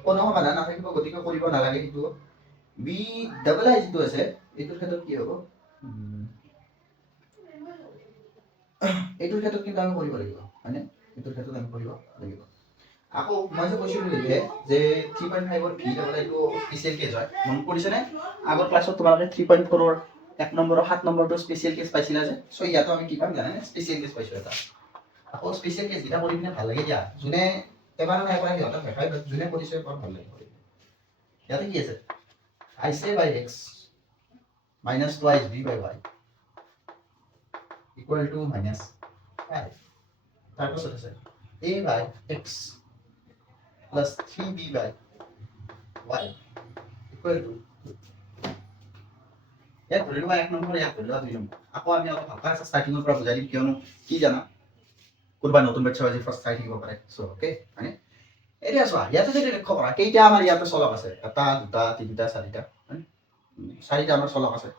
কোনো সমাধান নাথাকিব, গতিকে কৰিব নালাগে সেইটো। বি ডাবল আই যিটো আছে এইটোৰ ক্ষেত্ৰত কি হ'ব, এইটোৰ ক্ষেত্ৰত কিন্তু আমি কৰিব লাগিব, হয়নে? এইটোৰ ক্ষেত্ৰত আমি কৰিব লাগিব। আকৌ মই যে কৈছিলোঁ যে 3.5 ভি ডাবল আইটো স্পেচিয়েল কেছ হয়, মনত পৰিছেনে? আগৰ ক্লাছত তোমালোকে 3.4 1 নম্বৰ 7 নম্বৰটো স্পেচিয়েল কেছ পাইছিলা যে, চ' ইয়াতো আমি কি পাম জানানে? স্পেচিয়েল কেছ পাইছোঁ এটা। আকৌ স্পেচিয়েল কেছ কেইটা কৰি পিনে ভাল লাগে দিয়া, যোনে এবাৰ নাই কৰা সিহঁতক দেখাই, যোনে কৰিছে বৰ ভাল লাগে। ইয়াতে কি আছে? I say by x minus twice b by y equal to minus 5. তাৰপাছত আছে a by x plus 3b by y equal to, ইয়াত ধৰি লোৱা 1 নম্বৰ, ইয়াত ধৰি লোৱা 2 নম্বৰ। আকৌ আমি অলপ ভালকৈ আছে ষ্টাৰ্টিঙৰ পৰা বুজাই দিম, কিয়নো কি জানা কোনোবা নতুন বাচ্চা আজি ফাৰ্ষ্ট চাই থাকিব পাৰে। চ' অ'কে, মানে এতিয়া চোৱা ইয়াতে যদি লক্ষ্য কৰা কেইটা আমাৰ ইয়াতে চলক আছে, 1 2 3 4টা, 4টা আমাৰ চলক আছে।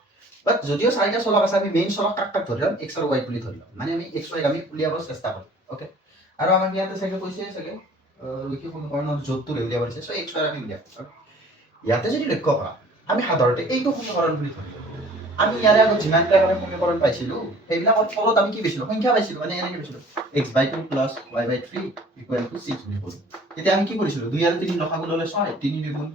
বাট যদিও 4টা চলক আছে, আমি মেইন চলক কাক কাক ধৰি ল'ম, x আৰু y বুলি ধৰি ল'ম। মানে আমি x y আমি উলিয়াব চেষ্টা কৰিম। অ'কে, আৰু আমাক ইয়াতে চাগে কৈছে চাগে ৰৈখিক সমীকৰণৰ জোটটো উলিয়াব দিছে। চ' x y আমি উলিয়াম। ইয়াতে যদি লক্ষ্য কৰা আমি সাধাৰণতে এইটো সমীকৰণ বুলি ধৰি ল'ম। আমি ইয়াৰে আগত যিমানটা আমি সমীকৰণ পাইছিলোঁ সেইবিলাকৰ ফলত আমি কি পাইছিলোঁ, সংখ্যা পাইছিলোঁ। মানে এনেকৈ পাইছিলোঁ x/2 plus y/3 equal to 6 বুলি ক'লোঁ। তেতিয়া আমি কি কৰিছিলোঁ, 2 আৰু 3 লসাগু ল'লে 6, 3 2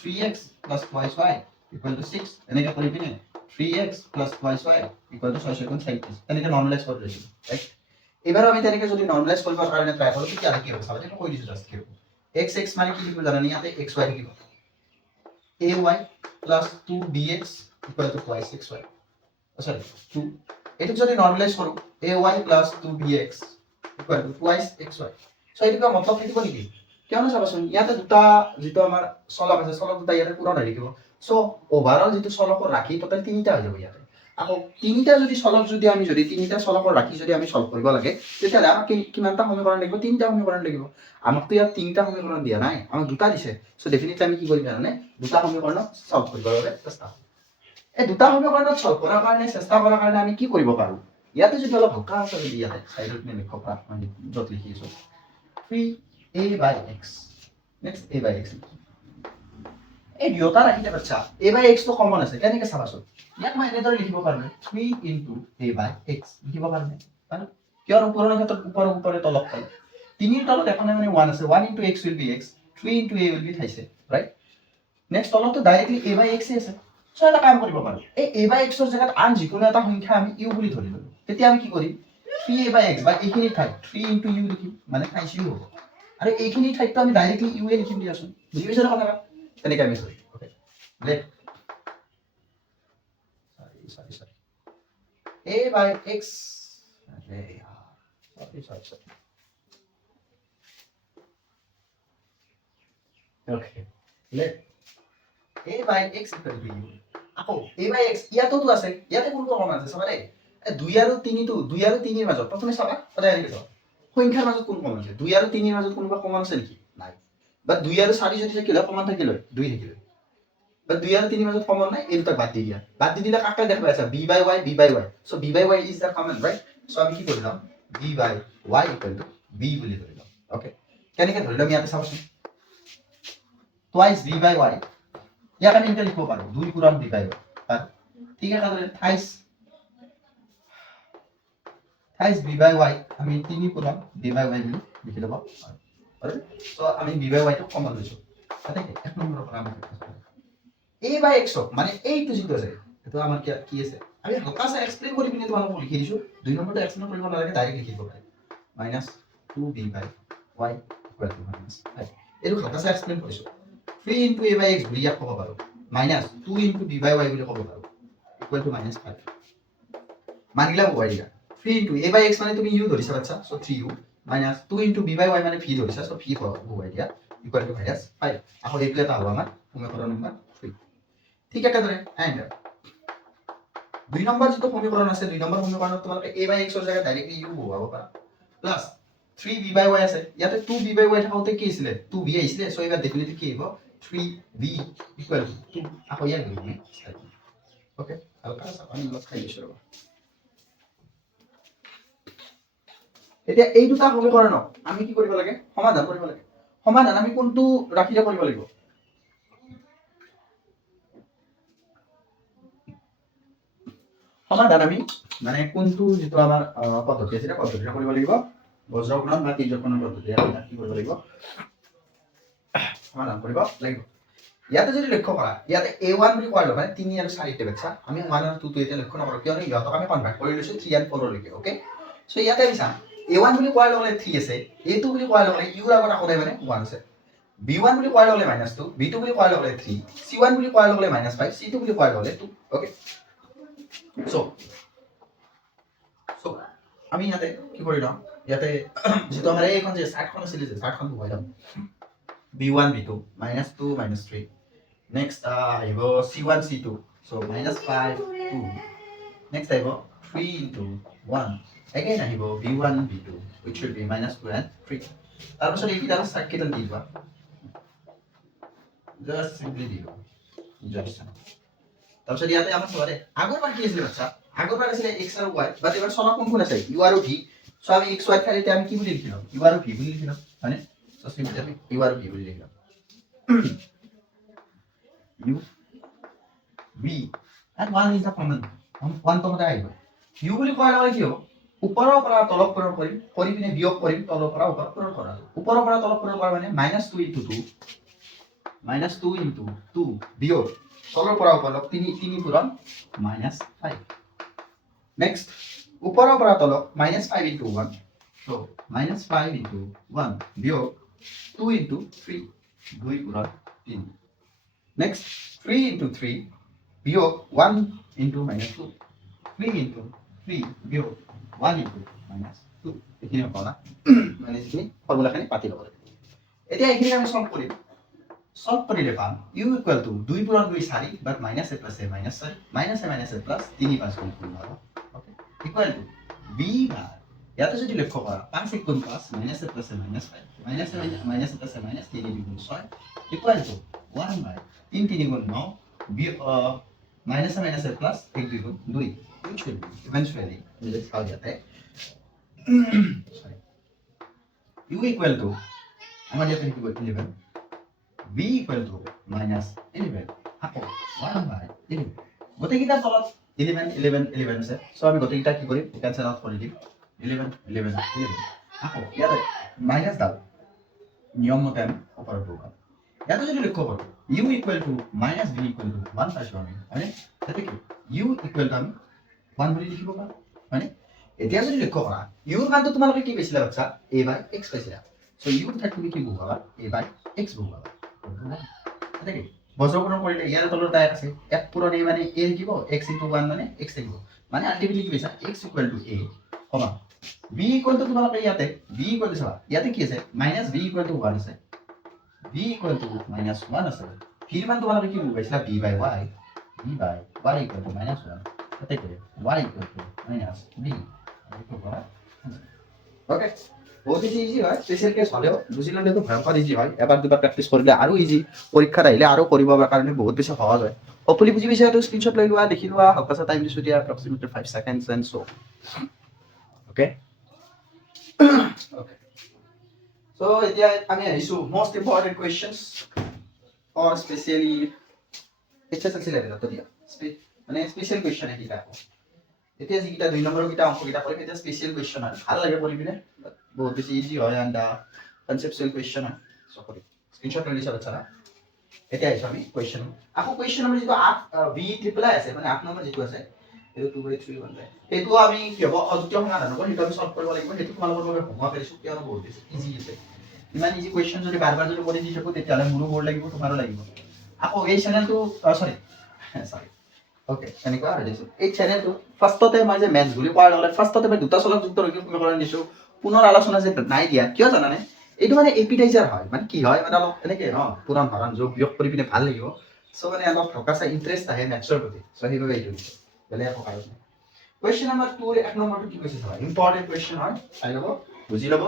3x plus y equal to 6, এনেকৈ কৰি পিনে 3x plus y equal to 6 7 37, এনেকৈ নৰ্মেলাইজ কৰি লৈছিলোঁ, ৰাইট? এবাৰো আমি তেনেকৈ যদি নৰ্মেলাইজ কৰিবৰ কাৰণে ট্ৰাই কৰোঁ তেতিয়াহ'লে কি হ'ব চাবা, এইটো কৈ দিছোঁ জাষ্ট কি হ'ব। x মানে কি লিখিব জানানে, ইয়াতে xy থাকিব, ay plus 2bx equal to twice xy, sorry 2, এইটোক যদি নৰ্মেলাইজ কৰোঁ ay plus 2bx equal to twice xy, চ' এইটো কিবা মতলব থাকিব নেকি? কিয়নো চাবাচোন ইয়াতে দুটা যিটো আমাৰ চলক আছে, চলক দুটা ইয়াতে পূৰণ হৈ থাকিব। চ' অভাৰঅল যিটো চলকৰ ৰাশি টোটেল 3টা হৈ যাব ইয়াতে। আকৌ 3টা যদি চলক যদি আমি 3টা চলকৰ ৰাশি যদি আমি সলভ কৰিব লাগে তেতিয়াহ'লে আমাক কিমানটা সমীকৰণ লাগিব, 3টা সমীকৰণ লাগিব। আমাকতো ইয়াত 3টা সমীকৰণ দিয়া নাই, আমাক 2টা দিছে। চ' ডেফিনেটলি আমি কি কৰিম জানানে, 2টা সমীকৰণ সলভ কৰিবৰ বাবে চেষ্টা কৰিম। এই 2টা সমীকৰণ সলভ কৰাৰ কাৰণে চেষ্টা কৰাৰ কাৰণে আমি কি কৰিব পাৰোঁ, ইয়াতে যদি অলপ ভোকা আছে যদি ইয়াতে চাইডত আমি লক্ষ্য কৰা, মই য'ত লিখিছোঁ 3a/x, নেক্সট a/x, এই দুয়োটা ৰাখিলে বাচ্চা a/x টো কমন আছে। কেনেকৈ চাবাচোন, ইয়াত মই এনেদৰে লিখিব পাৰোঁ 3 into a/x লিখিব পাৰোঁ, কিয় ওপৰৰ ক্ষেত্ৰত ওপৰে তলক পালোঁ, 3ৰ তলত এখন মানে 1 আছে, 1 into x will be x, 3 into a will be 30, right? Next তলতো ডাইৰেক্টলি a/x আছে। চ' এটা কাম কৰিব পাৰোঁ, এই a/x ৰ জেগাত আন যিকোনো এটা সংখ্যা আমি u বুলি ধৰি ল'লোঁ। তেতিয়া আমি কি কৰিম, 3a/x বা এইখিনি ঠাইত 3 into u লিখিম, মানে খাইছোঁ হ'ব। আৰু এইখিনি ঠাইতটো আমি ডাইৰেক্টলি u এ লিখিম দিয়াচোন, বুজি পাইছা না কথাটা? তেনেকৈ আমি ধৰিম। Okay, let a/x, okay, let a/x equal to u. আকৌ a/x ইয়াতোতো আছে, ইয়াতে কোনটো কমন আছে চাবা দেই, 2 আৰু 3ৰ মাজত প্ৰথমে চাবা, সদায় এনেকৈ চাবা সংখ্যাৰ মাজত কোন কমন আছে, 2 আৰু 3ৰ মাজত কোনোবা কমন আছে নেকি, নাই। বা 2 আৰু 4 যদি থাকিলে কমন থাকিলে 2 থাকিলে, বা 2 আৰু 3ৰ মাজত কমন নাই, এই দুটাক বাদ দি দিয়া। বাদ দি দিলে কাকে দেখা পাইছা, b/y, so' b/y is the common, right? So' আমি কি কৰি ল'ম, b/y equal to b বুলি ধৰি ল'ম। অ'কে, কেনেকৈ ধৰি ল'ম ইয়াতে চাবাচোন, twice b/y, ইয়াক আমি এনেকৈ লিখিব পাৰোঁ 2 পূৰণ b/y, ঠিক আছে? twice b/y আমি 3 পূৰণ b/y বুলি লিখি ল'ব পাৰোঁ। চ' আমি b/y টো কমন লৈছোঁ। এক নম্বৰৰ পৰা আমি a/x মানে এইটো যিটো আছে সেইটো আমাৰ কি আছে, আমি হালকা আছে এক্সপ্লেইন কৰি পিনে তোমালোকক লিখি দিছোঁ। 2 নম্বৰটো এক্সপ্লেইন কৰিব নালাগে, ডাইৰেক্ট লিখিব পাৰে, -2b/y equal to -5, এইটো হালকা আছে এক্সপ্লেইন কৰিছোঁ। 3 into a/x বুলি ইয়াক ক'ব পাৰোঁ, -2 into b/y বুলি ক'ব পাৰোঁ, equal to -5, মানিলা বহুৱাই দিয়া। 3 into a/x মানে তুমি u ধৰিছা বাচ্চা, চ' 3u, -2 into b/y মানে v ধৰিছা, চ' v বহুৱাই দিয়া, equal to -5। আকৌ এইটো এটা হ'ব আমাৰ সমীকৰণ নম্বৰ 3। ঠিক একেদৰে এণ্ড 2 নম্বৰ যিটো সমীকৰণ আছে 2 নম্বৰ সমীকৰণত তোমালোকে a by x ৰ জায়গাত ডাইৰেক্টলি u বহুৱাব পাৰা প্লাস 3b by y আছে ইয়াতে 2b by y থাকোতে কি আছিলে 2b আহিছিলে সো এবাৰ ডেফিনেটলি কি হ'ব 3b ইকুৱেল টু 2 আকৌ ইয়াত গৈ ওকে হালকা পানী অলপ খাই দিছো ৰবা এতিয়া এই দুটা সমীকৰণক আমি কি কৰিব লাগে সমাধান কৰিব লাগে সমাধান আমি কোনটো ৰাখিলে কৰিব লাগিব সমাধান আমি মানে কোনটো যেটো আমাৰ পদ্ধতি আছে পদ্ধতিটা কৰিব লাগিব বজ্ৰগুণন বা তীৰ্যকৰণৰ পদ্ধতি এটা কি কৰিব লাগিব সমাধান কৰিব লাগিব ইয়াতে যদি লক্ষ্য কৰা ইয়াতে a1 বুলি কোৱা মানে 3 আৰু 4 তে বাচ্চা আমি 1 আৰু 2 টো এতিয়া লক্ষ্য নকৰো কিয়নো ইহঁতক আমি কনভাৰ্ট কৰি লৈছো 3 and 4 লৈকে ওকে সো ইয়াতে বিছা a1 বুলি কোৱাৰ লগে 3 আছে a2 বুলি কোৱাৰ লগে u ৰ আগত আকৌ মানে 1 আছে b1 বুলি কোৱাৰ লগে -2 b2 বুলি কোৱাৰ লগে 3 c1 বুলি কোৱাৰ লগে -5 c2 বুলি কোৱাৰ লগে 2 ওকে সো আমি ইয়াতে কি কৰি লম ইয়াতে যেটো আমাৰ এইখন যে চাৰ্টখন আছিল যে চাৰ্টখন বহাই লম b1 b2 -2 -3 next আহিব c1 c2 so -5 2 next আহিব 3 into 1 again আহিব b1 b2 which will be -2 and 3 তাৰপিছত এই কিটা চাৰ্ট কেইটা দি দিবা just simply দিবা just তাৰপিছত ইয়াতে আমাৰ সবাৰে আগৰবাৰ কি আছিল বাচ্চা আগৰবাৰ আছিল x আৰু y বাট এবাৰ সনা কোন আছে u আৰু v সো আমি x y খালিতে আমি কি বুলি লিখিলাম u আৰু v বুলি লিখিলাম মানে সো সিম্পলি আমি u আৰু v বুলি লিখিলাম u v and 1 is the common 1 তো মতে আহিব u বুলি কোৱাৰ লগে কি হ'ব ওপৰৰ পৰা তলক পূৰণ কৰিম কৰি পিনে বিয়োগ কৰিম তলৰ পৰা ওপৰ পূৰণ কৰা ওপৰৰ পৰা তলক পূৰণ কৰা মানে -2 into 2 -2 into 2 বিয়োগ তলৰ পৰা ওপৰক 3 পূৰণ -5 নেক্সট ওপৰৰ পৰা তলক -5 into 1 so -5 into 1 বিয়োগ 2 into 3 2 পূৰণ 3 next 3 into 3 বিয়োগ 1 into -2 3 into 3 বিয়োগ 1 into -2 এখিনি পালা মানে যিখিনি ফৰ্মুলাখিনি পাতি ল'ব লাগিব এতিয়া এখিনি আমি সলভ কৰিম সলভ কৰিলে পাম u equal to 2 পূৰণ 2 4 but minus a plus a minus a minus a plus 3 5 গুণ কৰিম আৰু okay equal to b bar ইয়াতে যদি লক্ষ্য কৰা 5 1 গুণ 5 minus a plus a minus 5 minus a plus a minus 3 গুণ 6 equal to 1 by 3 3 গুণ 9 b minus a plus 1 2 গুণ 2 which will be eventually let's call it sorry u equal to আমার যেটা কি বলতে 11 b equal to -11 আকৌ 1 by 11 গোটেইকেইটা তলত 11 11 11 আছে সো আমি গোটেইকেইটা কি কৰিম ক্যান্সেল আউট কৰি দিম 11 11 11 আকৌ ইয়াতে মাইনাস দাও নিয়ম মতে আমি ওপৰত বহাম ইয়াতে যদি লক্ষ্য কৰো u equal to -b equal to 1 plus 1 মানে এটা কি u equal to আমি 1 বুলি লিখিব পাৰো মানে এতিয়া যদি লক্ষ্য কৰা u ৰ মানটো তোমালোকে কি পাইছিলা বাচ্চা a by x পাইছিলা সো u ঠাইত তুমি কি বহাবা a by x বহাবা এটা কি বজ্ৰগুণন কৰিলে ইয়াৰ তলত তাই আছে এক পূৰণ a মানে a লিখিব x into 1 মানে x লিখিব মানে আলটিমেটলি কি পাইছা x equal to a comma b equal to তোমালোকে ইয়াতে b equal to চাবা ইয়াতে কি আছে -b equal to 1 আছে b equal to -1 আছে ফিৰ মান তোমালোকে কি পাইছিলা b by y equal to -1 এতে কি y equal to -b okay বহুত ইজি হয় স্পেশাল কেস হলেও বুঝিলে তো ভয়ঙ্কর ইজি হয় এবার দুবার প্র্যাকটিস কৰিলে আৰু ইজি পৰীক্ষাত আহিলে আৰু কৰিব কাৰণে বহুত বেছি সহজ হয় হপফুলি বুজি পাইছা তো স্ক্ৰিনশ্বট লৈ লোৱা দেখি লোৱা হালকা টাইম দিছো দিয়া approximately 5 seconds and so okay okay so এতিয়া আমি আহিছো most important questions or specially HSLC লেভেলত দিয়া মানে স্পেশাল কোৱেশ্চন এটা এতিয়া যিকিটা 2 নম্বৰৰ কিটা অংককিটা কৰিম এটা স্পেশাল কোৱেশ্চন আৰু ভাল লাগে কৰি পিনে বহুত বেছি ইজি হয় and conceptual question হয় সো কৰি স্ক্ৰিনশ্বট লৈ লিছা বাচ্চাৰা এতিয়া আহিছো আমি কোৱেশ্চন আকৌ কোৱেশ্চন নম্বৰ যেটো 8 b ট্ৰিপল আছে মানে 8 নম্বৰ যেটো আছে এটো 2 by 3 1 যায় এটো আমি কি হ'ব অদ্বিতীয় সমাধান হ'ব হেতু আমি সলভ কৰিব লাগিব হেতু তোমালোকৰ বাবে হোমৱৰ্ক কৰিছো কিয়নো বহুত বেছি ইজি আছে ইমান ইজি কোৱেশ্চন যদি বাৰ যদি কৰি দি থাকো তেতিয়ালে মোৰো বৰ লাগিব তোমাৰো লাগিব আকৌ এই চেনেলটো সৰি ওকে এনেকুৱা হৈ গৈছে এই চেনেলটো ফাৰ্ষ্টতে মই যে মেথছ বুলি কোৱাৰ লগে ফাৰ্ষ্টতে মই দুটা চলক যুক্ত ৰৈখিক সমীকৰণ দিছো পুনৰ আলোচনা যে নাই দিয়া কিয় জানানে এইটো মানে এপিটাইজাৰ হয় মানে কি হয় মানে অলপ এনেকে পুৰণ হৰণ যোগ বিয়োগ কৰি পিনে ভাল লাগিব সো মানে অলপ ফকাস ইন্টাৰেস্ট আহে ম্যাথছৰ প্ৰতি সো সেইভাবে এইটো দিছে বেলেগ একো কাৰণ নাই কোৱেশ্চন নম্বৰ 2 ৰ 1 নম্বৰটো কি কৈছে চাবা ইম্পৰ্টেন্ট কোৱেশ্চন হয় চাই ল'ব বুজি ল'ব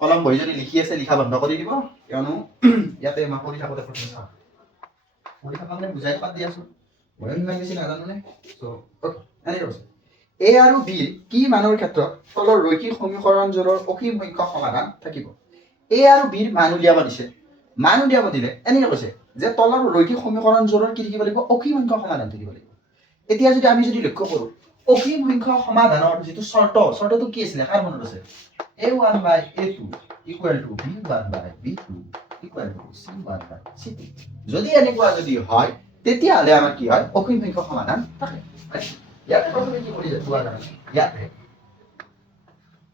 কলম বহি যদি লিখি আছে লিখা বন্ধ কৰি দিব কিয়নো ইয়াতে মই কৰি থাকোতে প্ৰশ্ন চাওঁ কৰি থাকোতে বুজাই পাত দি আছো মই ইমান বেছি নাজানো নে সো এনেকৈ কৈছে এ আৰু বি কি মানৰ ক্ষেত্ৰত তলৰ ৰৈখিক সমীকৰণযোৰৰ অসীম সংখ্যক সমাধান থাকিব এ আৰু বিৰ মান উলিয়াব দিছে মান উলিয়াব দিলে এনেকৈ কৈছে যে তলৰ ৰৈখিক সমীকৰণযোৰৰ কি থাকিব লাগিব অসীম সংখ্যক সমাধান থাকিব লাগিব এতিয়া যদি আমি যদি লক্ষ্য কৰো অসীম সংখ্যক সমাধানৰ যেটো শৰ্তটো কি আছিল কাৰ মনত আছে a1 by a2 equal to b1 by b2 equal to c1 by c2 যদি এনেকুৱা যদি হয় তেতিয়াহলে আমাৰ কি হয় অসীম সংখ্যক সমাধান থাকে ইয়াতে প্ৰথমে কি কৰি যোৱা যাবে ইয়াতে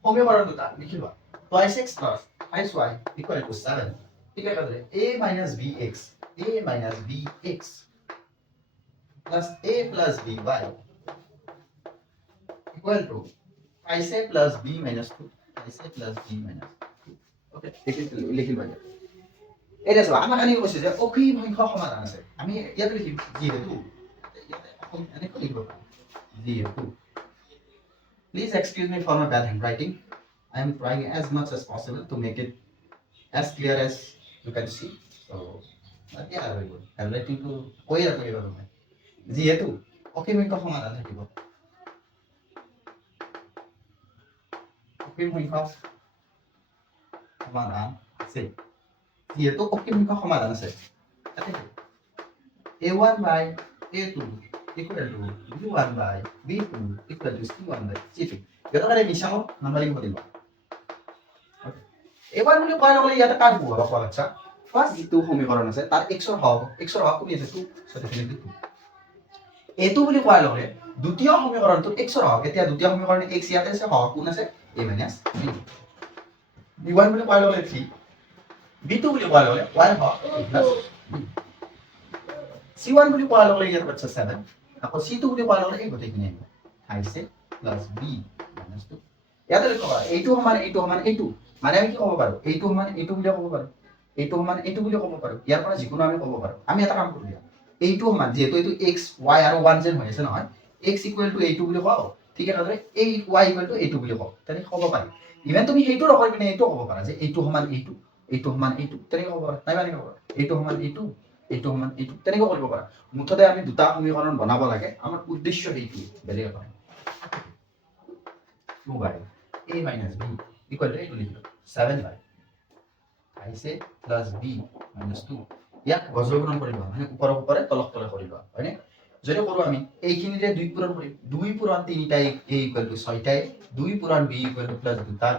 সমীকৰণ দুটা লিখিবা twice x plus twice y equal to 7 ঠিক আছে a minus bx plus a plus by equal to twice a plus b minus 2 twice a plus b minus 2 okay লিখিবা এটা চাবা আমাক আনি কৈছে যে অসীম সংখ্যক সমাধান আছে আমি ইয়াতে লিখিম যেহেতু ইয়াতে এনেকৈ লিখিব পাৰোঁ যেহেতু please excuse me for my bad handwriting I am trying as much as possible to make it as clear as you can see so yeah very good handwriting to কৈ ৰাখিব লাগিব যেহেতু অসীম সংখ্যক সমাধান থাকিব অসীম সংখ্যক সমাধান আছে যেহেতু অসীম সংখ্যক সমাধান আছে a1 by a2 equal to b1 by b2 equal to c1 by c2 এটা মানে মিছাও নাম্বারিং কৰিব এবাৰ বুলি কোৱাৰ লগে ইয়াতে কাট হ'ব কোৱা আচ্ছা ফাৰ্স্ট যেটো সমীকৰণ আছে তাৰ x ৰ হক কোনি আছে 2 সো ডেফিনেটলি 2 এটো বুলি কোৱাৰ লগে দ্বিতীয় সমীকৰণটো x ৰ হক এতিয়া দ্বিতীয় সমীকৰণ x ইয়াতে আছে হক কোন আছে a minus b b1 বুলি কোৱাৰ লগে 3 b2 বুলি কোৱাৰ লগে y হক plus c1 বুলি কোৱাৰ লগে ইয়াত আছে 7 আকৌ c2 বুলি কোৱাৰ লগে এই গোটেইখিনি আহিব আহিছে plus b minus 2 ইয়াতে লিখবা এইটো সমান এইটো মানে আমি কি ক'ব পাৰো এইটো সমান এইটো বুলি ক'ব পাৰো এইটো সমান এইটো বুলি ক'ব পাৰো ইয়াৰ পৰা যিকোনো আমি ক'ব পাৰো আমি এটা কাম কৰো দিয়া এইটো সমান যেহেতু এইটো x y আৰু 1 যেন হৈ আছে নহয় x equal to এইটো বুলি কও ঠিক আছে এই y equal to এইটো বুলি কও তেনে ক'ব পাৰি ইভেন তুমি এইটো নকৰি পিনে এইটো ক'ব পাৰা যে এইটো সমান এইটো সমান এইটো তেনে ক'ব পাৰা নাই মানে ক'ব এইটো সমান এইটো তেনেকৈ কৰিব পাৰা মুঠতে আমি দুটা সমীকৰণ বনাব লাগে আমাৰ উদ্দেশ্য এইটো বেলেগ একো নাই 2 by a minus b equal to 7 by twice a plus b minus 2 ইয়াক বজ্ৰগুণন কৰিবা মানে ওপৰে তলক তলে কৰিবা হয়নে যদি কৰো আমি এইখিনিৰে 2 পূৰণ কৰিম 2 পূৰণ 3 টা a equal to 6 টা 2 পূৰণ b equal to plus 2 টা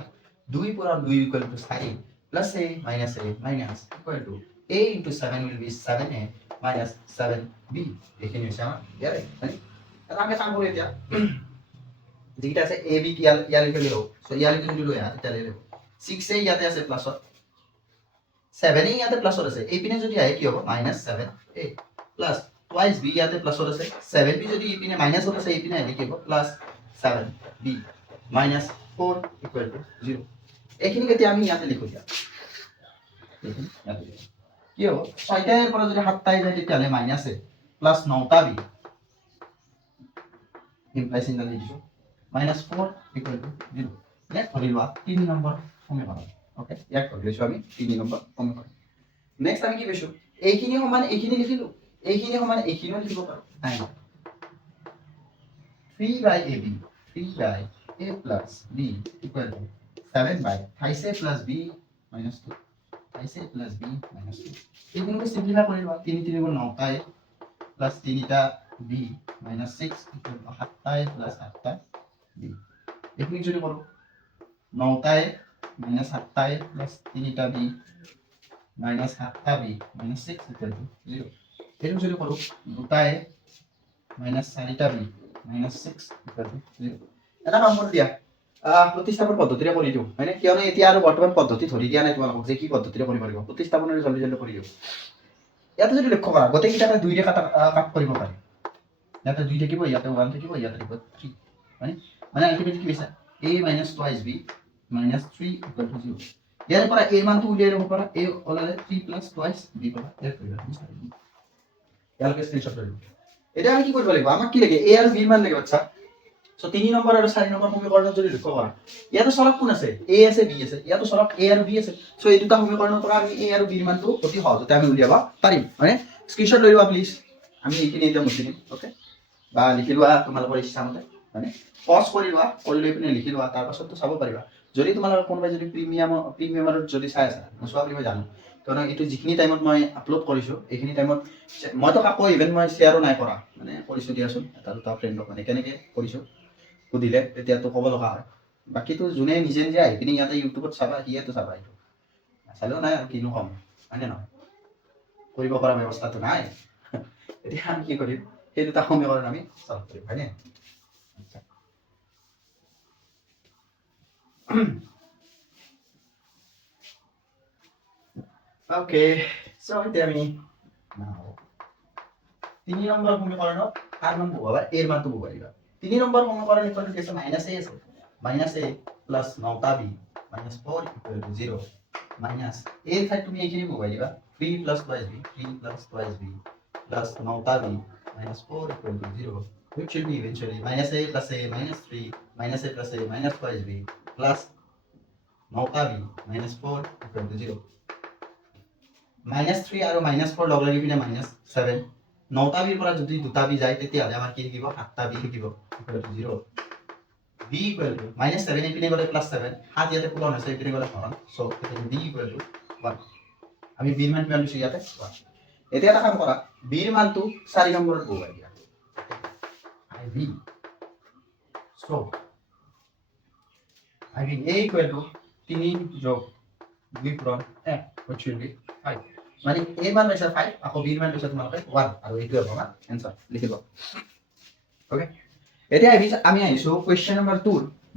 2 পূৰণ 2 equal to 4 plus a minus equal to a into 7 will be 7a minus 7b এইখিনি হৈছে আমাৰ ইয়াৰে মানে এটা আমি কাম কৰো এতিয়া যেটা আছে a b কি ইয়ালৈকে লৈ সো ইয়ালৈকে যদি লৈ আহা তেতিয়া লৈ 6a ইয়াতে আছে প্লাসত 7a ইয়াতে প্লাসত আছে এই পিনে যদি আহে কি হ'ব -7a প্লাস twice b ইয়াতে প্লাসত আছে 7b যদি এই পিনে মাইনাসত আছে এই পিনে আহে কি হ'ব +7b -4 equal to 0 এইখিনি কেতিয়া আমি ইয়াতে লিখো দিয়া কি হ'ব 6টাৰ পৰা যদি 7টাই যায় তেতিয়ালে মাইনাস a প্লাস 9টা b ইমপ্লাইজ ইন দ্য লিখো -4 equal to 0 ইয়াক ধৰিবা 3 নম্বৰ সমীকৰণ ওকে ইয়াক ধৰিছো আমি 3 নম্বৰ সমীকৰণ নেক্সট আমি কি পাইছো এইখিনি সমান এইখিনি লিখিলো এইখিনি সমান এইখিনি লিখিব পাৰো নাই 3 by ab 3 by a plus b equal to 7 by twice a plus b minus 2 twice a plus b minus 2 এইগুলোকে সিম্পলিফাই কৰিবা 3 3 গুণ 9 টা a plus 3 টা b minus 6 equal to 7 টা a plus 8 টা b এইখিনি যদি করো 9 টা a minus 7 টা a plus 3 টা b minus 7 টা b minus 6 equal to 0 এইটো যদি করো 2 টা a minus 4 টা b minus 6 equal to 0 এটা কাম কৰি দিয়া প্ৰতিস্থাপন পদ্ধতিৰে কৰি দিও মানে কিয়নো এতিয়া আৰু বৰ্তমান পদ্ধতি ধৰি দিয়া নাই তোমালোকক যে কি পদ্ধতিৰে কৰিব লাগিব প্ৰতিস্থাপনেৰে জলদি জলদি কৰি দিও ইয়াতে যদি লক্ষ্য কৰা গোটেইকেইটাকে 2 ৰে কাট কৰিব পাৰি ইয়াতে 2 থাকিব ইয়াতে 1 থাকিব ইয়াতে থাকিব 3 মানে আলটিমেটলি কি হৈছে a minus twice b minus 3 equal to 0 ইয়াৰ পৰা a মানটো উলিয়াই ল'ব পাৰা a ওলালে 3 plus twice b পাবা ইয়াৰ কৰিবা ইয়ালৈকে স্ক্ৰীনশ্বট লৈ লওঁ এতিয়া আমি কি কৰিব লাগিব আমাক কি লাগে a আৰু b ৰ মান লাগে বাচ্চা সো 3 নম্বৰ আৰু 4 নম্বৰ সমীকৰণত যদি লক্ষ্য কৰা ইয়াতো চলক কোন আছে a আছে b আছে ইয়াতো চলক a আৰু b আছে সো এই দুটা সমীকৰণৰ পৰা আমি a আৰু b ৰ মানটো অতি সহজতে আমি উলিয়াব পাৰিম মানে স্ক্ৰীনশ্বট লৈ লোৱা প্লিজ আমি এইখিনি এতিয়া মুছি দিম ওকে বা লিখি লোৱা তোমালোকৰ ইচ্ছা মতে মানে পজ কৰি লোৱা কৰি লৈ পিনে লিখি লোৱা তাৰ পাছততো চাব পাৰিবা যদি তোমালোকৰ কোনোবাই যদি প্ৰিমিয়ামত যদি চাই আছে নচোৱা বুলি মই জানো কাৰণ এইটো যিখিনি টাইমত মই আপলোড কৰিছোঁ এইখিনি টাইমত মইতো কাকো ইভেন মই শ্বেয়াৰো নাই কৰা মানে কৰিছোঁ দিয়াচোন এটা দুটা ফ্ৰেণ্ডক মানে কেনেকৈ কৰিছোঁ সুধিলে তেতিয়াতো ক'ব লগা হয় বাকীতো যোনে নিজে নিজে আহি পিনি ইয়াতে ইউটিউবত চাবা সিয়েতো চাবা এইটো চালেও নাই আৰু কিনো কম হয়নে নহয় কৰিব পৰা ব্যৱস্থাটো নাই এতিয়া আমি কি কৰিম সেই দুটা সমীকৰণ আমি সলভ কৰিম হয়নে ওকে সো এতিয়া আমি 3 নম্বৰ সমীকৰণত r মান বহাবা a ৰ মানটো বহাই দিবা 3 নম্বৰ সমীকৰণ ইকুৱেল টু মাইনাস a আছে minus a plus 9b minus 4 equal to 0 minus a ৰ ঠাইত তুমি এইখিনি বহাই দিবা 3 plus 2b 3 plus 2b plus 9b minus 4 equal to 0 which will be eventually minus a plus a minus 3 minus a plus a minus 5b plus 9b minus 4 equal to 0 minus 3 আৰু minus 4 লগ লাগি পিনে minus 7 9টা বিৰ পৰা যদি দুটা B যায় তেতিয়াহ'লে আমাৰ কি থাকিব 7টা বি থাকিব equal to 0 b equal to minus 7 এই পিনে গ'লে plus 7 7 ইয়াতে পূৰণ হৈছে এই পিনে গ'লে হৰণ so b equal to 1 আমি b ৰ মান কিমান লৈছো ইয়াতে 1 এতিয়া এটা কাম কৰা b ৰ মানটো 4 নম্বৰত বহাই দিয়া ib so ib a equal to 3 যোগ 2 পূৰণ 1 which will be 5 মানে a মান লৈছে 5 আকৌ b ৰ মান লৈছে তোমালোকে 1 আৰু এইটো হ'ব আমাৰ आंसर লিখিব ওকে এতিয়া আমি আহিছো কোৱেশ্চন নম্বৰ 2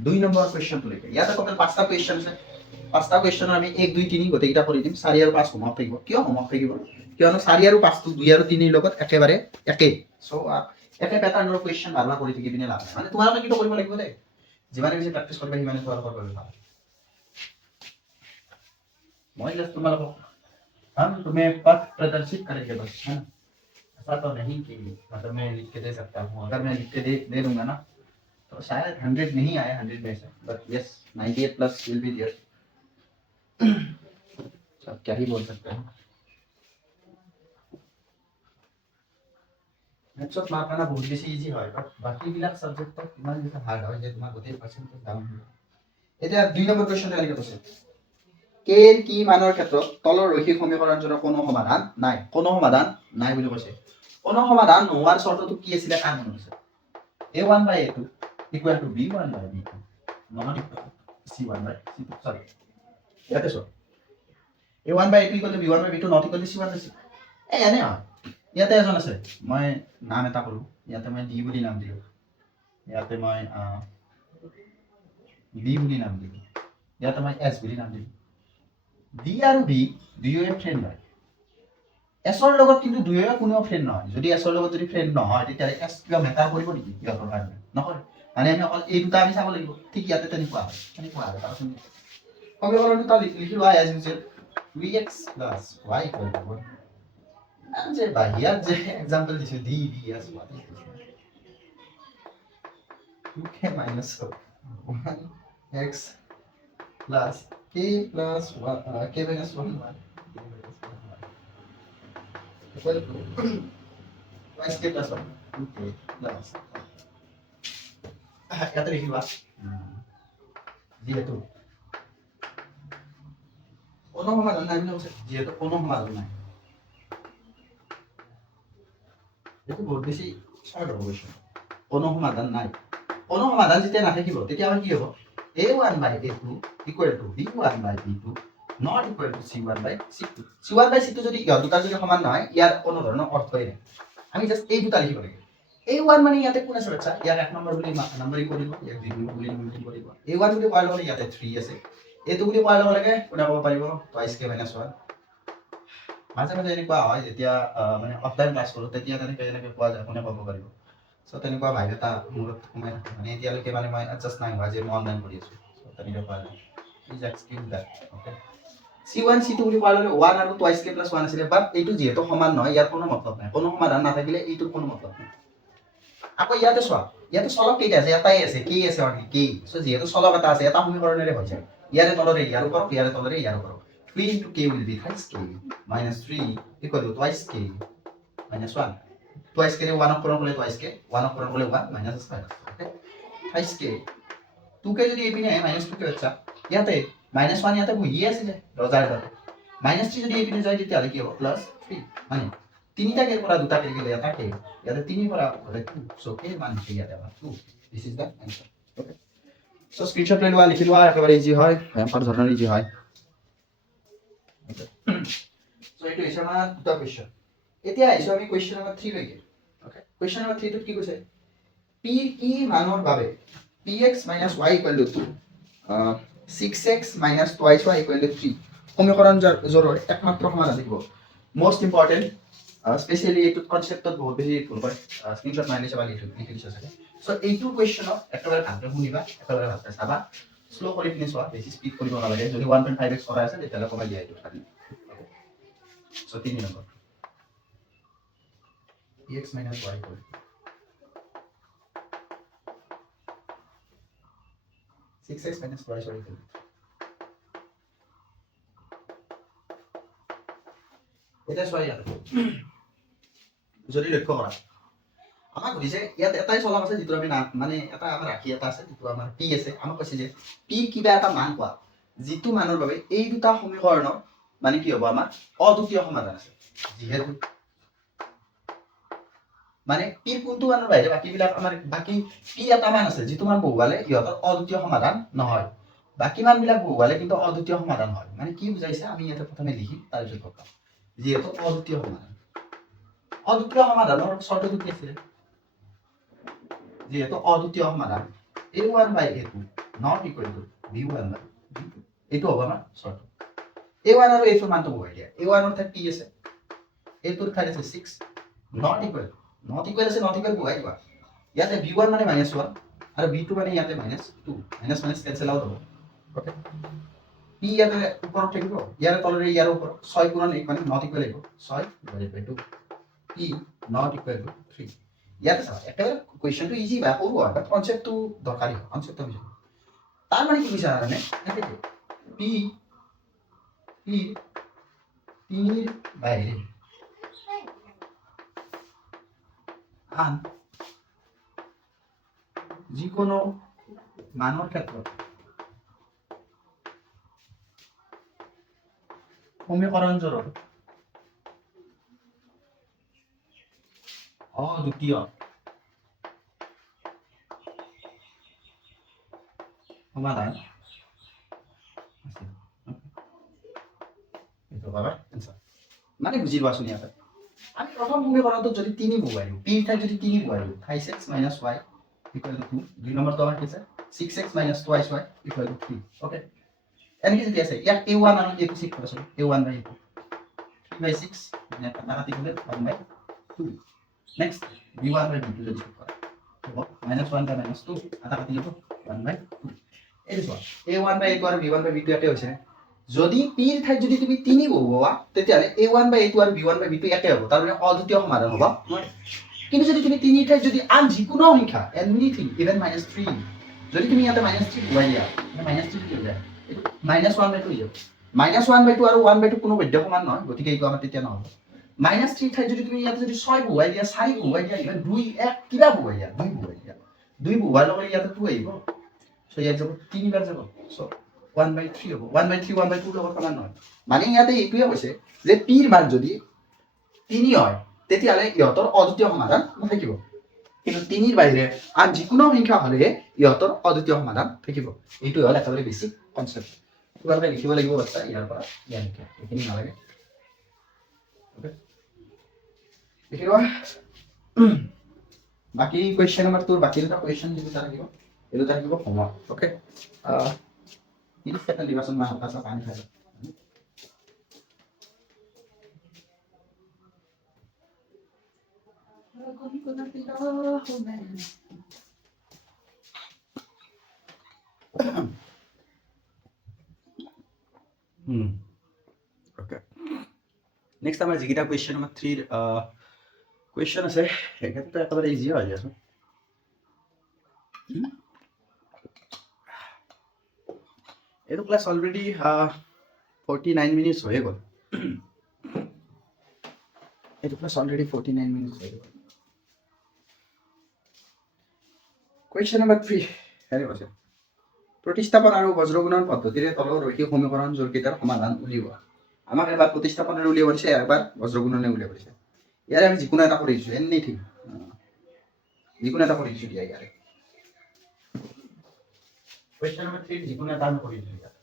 2 নম্বৰ কোৱেশ্চনটো লৈকে ইয়াতে টোটাল 5টা কোৱেশ্চন আছে 5টা কোৱেশ্চনৰ আমি 1 2 3 গোটেইটা কৰি দিম 4 আৰু 5 হোমৱৰ্ক থাকিব কিয় হোমৱৰ্ক থাকিব কিয়নো 4 আৰু 5 টো 2 আৰু 3 ৰ লগত একেবাৰে একে সো একে প্যাটাৰ্নৰ কোৱেশ্চন বাৰবাৰ কৰি থাকি পিনে লাভ নাই মানে তোমালোকে কিটো কৰিব লাগিব দে যিমানে বেছি প্ৰেক্টিছ কৰিবা সিমানে তোমালোকৰ বাবে ভাল মই জাস্ট তোমালোকক हम तुम्हें पथ प्रदर्शित करेंगे बस है ना ऐसा तो नहीं कि मतलब मैं लिख के दे सकता हूँ अगर मैं लिख के दे दूंगा ना तो शायद 100 नहीं आए 100 में से but yes 98 plus will be there अब क्या ही बोल सकते हैं नेक्स्ट मार्क करना बहुत बेसी इजी হয় বাট বাকি বিলাক সাবজেক্টত ইমান বেছি হার্ড হয় যে তোমার গোটেই পার্সেন্টেজ ডাউন হয় এটা 2 নম্বৰ কোৱেশ্চনটো এনেকৈ আছে k এৰ কি মানৰ ক্ষেত্ৰত তলৰ ৰৈখিক সমীকৰণজনৰ কোনো সমাধান নাই বুলি কৈছে কোনো সমাধান নোৱাৰ চৰ্তটো কি আছিল কাম মনত আছে a1/a2 equal to b1/b2 not equal to c1/c2 sorry ইয়াতে so a1/a2 equal to b1/b2 not equal to c1/c এনে হয় ইয়াতে এজন আছে মই নাম এটা কৰো ইয়াতে মই d বুলি নাম দিলো ইয়াতে মই b বুলি নাম দিলো ইয়াতে মই s বুলি নাম দিলো d আৰু b দুয়োৱে ফ্ৰেন্ড হয় s ৰ লগত কিন্তু দুয়োৱে কোনো ফ্ৰেন্ড নহয় যদি s ৰ লগত যদি ফ্ৰেন্ড নহয় তেতিয়া s কিবা মেটাৰ কৰিব নেকি ইহঁতৰ কাৰণে নকৰে মানে আমি অকল এই দুটা আমি চাব লাগিব ঠিক ইয়াতে তেনেকুৱা হয় তাৰচোন সমীকৰণটো লিখি লোৱা as usual 3x + y = 1 যে বাহিয়াত যে एग्जांपल দিছো d b s what is this 2k - 1x plus k plus 1 k minus 1 equal to twice k plus 1 2k plus याद लिखिवा যেহেতু কোনো সমাধান নাই মানে যেহেতু কোনো সমাধান নাই এটো বহুত বেছি সহজ হ'ব গৈছে কোনো সমাধান নাই কোনো সমাধান যেতিয়া নাথাকিব তেতিয়া আমাৰ কি হ'ব a1/a2 equal to b1/b2 not equal to c1/c2 c1/c2 যদি দুটা যদি সমান নহয় ইয়াৰ কোনো ধৰণৰ অৰ্থই নাই আমি জাস্ট এই দুটা লিখিব লাগে a1 মানে ইয়াতে কোন আছে বাচ্চা ইয়াৰ এক নম্বৰ বুলি নম্বৰিং কৰিব ইয়াক 0 বুলি নম্বৰিং কৰিব a1 বুলি কোৱাৰ লগে ইয়াতে 3 আছে a2 বুলি কোৱাৰ লগে কোনে ক'ব পাৰিব twice k - 1 মাজে মাজে এনেকুৱা হয় যেতিয়া মানে অফলাইন ক্লাছ কৰোঁ তেতিয়া তেনেকৈ কোৱা যায় কোনে ক'ব পাৰিব সো তেনেকুৱা ভাই এটা মূৰত সোমাই থাকে মানে এতিয়ালৈকে মানে মই এডজাষ্ট নাই হোৱা যে মই অনলাইন কৰি আছোঁ সো তেনেকৈ কোৱা যায় please excuse that okay C1 C2 বুলি কোৱাৰ লগে 1 আৰু টুৱাইচ k প্লাছ 1 আছিলে, বাট এইটো যিহেতু সমান নহয় ইয়াৰ কোনো মতলব নাই, কোনো সমাধান নাথাকিলে এইটোৰ কোনো মতলব নাই। আকৌ ইয়াতে চোৱা, ইয়াতে চলক কেইটা আছে, এটাই আছে, k আছে অনলি k, সো যিহেতু চলক এটা আছে এটা সমীকৰণেৰে হৈ যায়, ইয়াৰে তলৰে ইয়াৰ ওপৰত, ইয়াৰে তলৰে ইয়াৰ ওপৰত, 3 into k will be thrice k minus 3 equal to twice k minus 1, twice k रे 1 অপূৰণ কৰিলে twice k, 1 অপূৰণ কৰিলে 1 minus square, okay, thrice k 2k যদি এইপিনে আহে minus 2k আচ্ছা, ইয়াতে minus 1 ইয়াতে বহিয়ে আছিলে ৰজাৰ দৰে, minus 3 যদি এইপিনে যায় তেতিয়াহ'লে কি হ'ব প্লাছ 3, মানে তিনিটা কেৰ পৰা দুটা কেৰ গ'লে এটা কে, ইয়াতে 3 পৰা হ'লে 2, সো k মান কি ইয়াতে আমাৰ 2, this is the answer, okay. So screenshot লৈ লোৱা, লিখি লোৱা, একেবাৰে ইজি হয়, ভয়ংকৰ ধৰণৰ ইজি হয়। সো এইটো হৈছে আমাৰ দুটা কোৱেশ্চন। এতিয়া আহিছো আমি কোৱেশ্চন নম্বৰ 3 লৈকে, ওকে। কোৱেশ্চন নম্বৰ 3 টোত কি কৈছে, p কি মানৰ বাবে px - y = 2, 6x - twice y = 3 সমীকৰণ জোৰৰ একমাত্ৰ সমাধান থাকিব। মোস্ট ইম্পৰ্টেন্ট, স্পেশালি এইটো কনসেপ্টত বহুত বেছি ভুল কৰে, স্ক্ৰিনশট মাৰি লৈছে বা লিখি দিছে চাগে। সো এইটো কোৱেশ্চনক একেবাৰে ভালকৈ শুনিবা, একেবাৰে ভালকৈ চাবা, স্লো কৰি পিনে চোৱা, বেছি স্পীড কৰিব নালাগে, যদি 1.5x কৰা আছে তেতিয়াহ'লে কমাই দিয়া এইটো খালি। So 3 number px - y = 6x - twice y = এটা চোৱা ইয়াত যদি লক্ষ্য কৰা, আমাক সুধিছে ইয়াত এটাই চলক আছে যিটো আমি মানে এটা আমাৰ ৰাশি এটা আছে যিটো আমাৰ p আছে, আমাক কৈছে যে p কিবা এটা মান কোৱা যিটো মানৰ বাবে এই দুটা সমীকৰণৰ মানে কি হ'ব আমাৰ অদ্বিতীয় সমাধান আছে, যিহেতু মানে p কোনটো মানৰ বাহিৰে বাকিবিলাক আমাৰ বাকি p এটা মান আছে যিটো মান বহুৱালে ইহঁতৰ অদ্বিতীয় সমাধান নহয়, বাকি মানবিলাক বহুৱালে কিন্তু অদ্বিতীয় সমাধান হয়। মানে কি বুজাইছে আমি ইয়াতে প্ৰথমে লিখিম তাৰপিছত ক'ম, যিহেতু অদ্বিতীয় সমাধান, অদ্বিতীয় সমাধানৰ চৰ্তটো কি আছিল, যিহেতু অদ্বিতীয় সমাধান a1/a2 not equal to b1/b2, এইটো হ'ব আমাৰ চৰ্ত। a1 আৰু a2 মানটো বহাই দিয়া, a1 ৰ ঠাইত p আছে, a2 ৰ ঠাইত আছে 6, not equal আছে, not equal বহাই দিবা, ইয়াতে b1 মানে -1 আৰু b2 মানে ইয়াতে -2, মাইনাস কেনসেল আউট হ'ব, ওকে। p ইয়াতে ওপৰত থাকিব, ইয়াৰ তলৰে ইয়াৰ ওপৰত 6 × 1 মানে not equal আহিব, 6/2, p not equal to 3, ইয়াতে চাবা একেবাৰে কোৱেশ্চনটো ইজি বা সৰু হয়, বাট কনসেপ্টটো দৰকাৰী, কনসেপ্টটো বুজিব। তাৰ মানে কি কৈছে জানানে, একেটো p তিনিৰ বাহিৰে আন যিকোনো মানৰ ক্ষেত্ৰত সমীকৰণজোৰৰ অদ্বিতীয় সমাধান আছে, এইটো পাবা आंसर। মানে বুজি লোৱাচোন ইয়াতে আমি প্ৰথম সমীকৰণটোত যদি 3 বহুৱাই দিওঁ, p ৰ ঠাইত যদি 3 বহুৱাই দিওঁ, 5x - y = 2, দুই নম্বৰটো আমাৰ কি আছে 6x - twice y = 3, ওকে। এনেকৈ যদি আছে ইয়াক a1 আৰু a2 চেক কৰাচোন, a1/a2 3/6 মানে কাটা কাটি গ'লে 1/2, নেক্সট b1/b2 যদি চেক কৰা হ'ব -1 বা -2 কাটা কাটি যাব 1/2, এইটো চোৱা a1/a2 আৰু b1/b2 একে হৈছে। যদি p ৰ ঠাইত যদি তুমি 3 বহুওৱা তেতিয়াহ'লে a1/a2 আৰু b1/b2 একে হ'ব, তাৰ মানে অদ্বিতীয় সমাধান হ'ব। কিন্তু যদি তুমি 3 ৰ ঠাইত যদি আন যিকোনো সংখ্যা এনিথিং ইভেন -3 যদি তুমি ইয়াতে -3 বহুৱাই দিয়া, মানে -3 কি হৈ যায়, এইটো -1/2 হৈ যাব, -1/2 আৰু 1/2 কোনো বৈধ্য সমান নহয়, গতিকে এইটো আমাৰ তেতিয়া নহ'ব। -3 ঠাইত যদি তুমি ইয়াতে যদি 6 বহুৱাই দিয়া, 4 বহুৱাই দিয়া, ইভেন 2 1 কিবা বহুৱাই দিয়া, 2 বহুৱাই দিয়া, 2 বহুৱাৰ লগে ইয়াতে 2 আহিব, সো ইয়াত যাব 3 বাৰ যাব, সো 1/3 হ'ব, 1/3 1/2 লগত সমান নহয়। মানে ইয়াতে এইটোৱে কৈছে যে p ৰ মান যদি 3 হয় তেতিয়াহ'লে ইহঁতৰ অদ্বিতীয় সমাধান নাথাকিব, কিন্তু 3 ৰ বাহিৰে আন যিকোনো সংখ্যা হ'লে ইহঁতৰ অদ্বিতীয় সমাধান থাকিব। এইটো হ'ল একেবাৰে বেছিক কনসেপ্ট, তোমালোকে লিখিব লাগিব বাচ্চা, ইয়াৰ পৰা ইয়ালৈকে এইখিনি নালাগে, ওকে। লিখি লোৱা। বাকি কোৱেশ্চন নম্বৰ 2 বাকি দুটা কোৱেশ্চন যিটো থাকিব এইটো থাকিব হোমৱৰ্ক, ওকে। 30 সেকেন্ড দিবাচোন, মই হালকা পানী খাই লওঁ। নেক্সট আমাৰ যিকেইটা কুৱেশ্যন নম্বৰ 3 কুৱেশ্যন আছে সেইকেইটা একেবাৰে ইজি হয় দিয়াচোন। এইটো ক্লাছ অলৰেডি 49 মিনিটছ হৈয়ে গ'ল। এইটো ক্লাছ অলৰেডি 49 মিনিটছ হৈ গ'ল। কুৱেশ্যন নম্বৰ 3 হেৰি কৈছে প্ৰতিস্থাপন আৰু বজ্ৰগুণন পদ্ধতিৰে তলৰ ৰৈখিক সমীকৰণ জোৰকেইটাৰ সমাধান উলিওৱা। আমাক এবাৰ প্ৰতিস্থাপনেৰে উলিয়াব দিছে, এবাৰ বজ্ৰগুণনে উলিয়াব দিছে। ইয়াৰে আমি যিকোনো এটা কৰি দিছোঁ, এনিথিং যিকোনো এটা কৰি দিছোঁ দিয়া ইয়াৰে। কুৱেশ্যন নম্বৰ 3 যিকোনো এটা আমি কৰি দিছোঁ ইয়াত।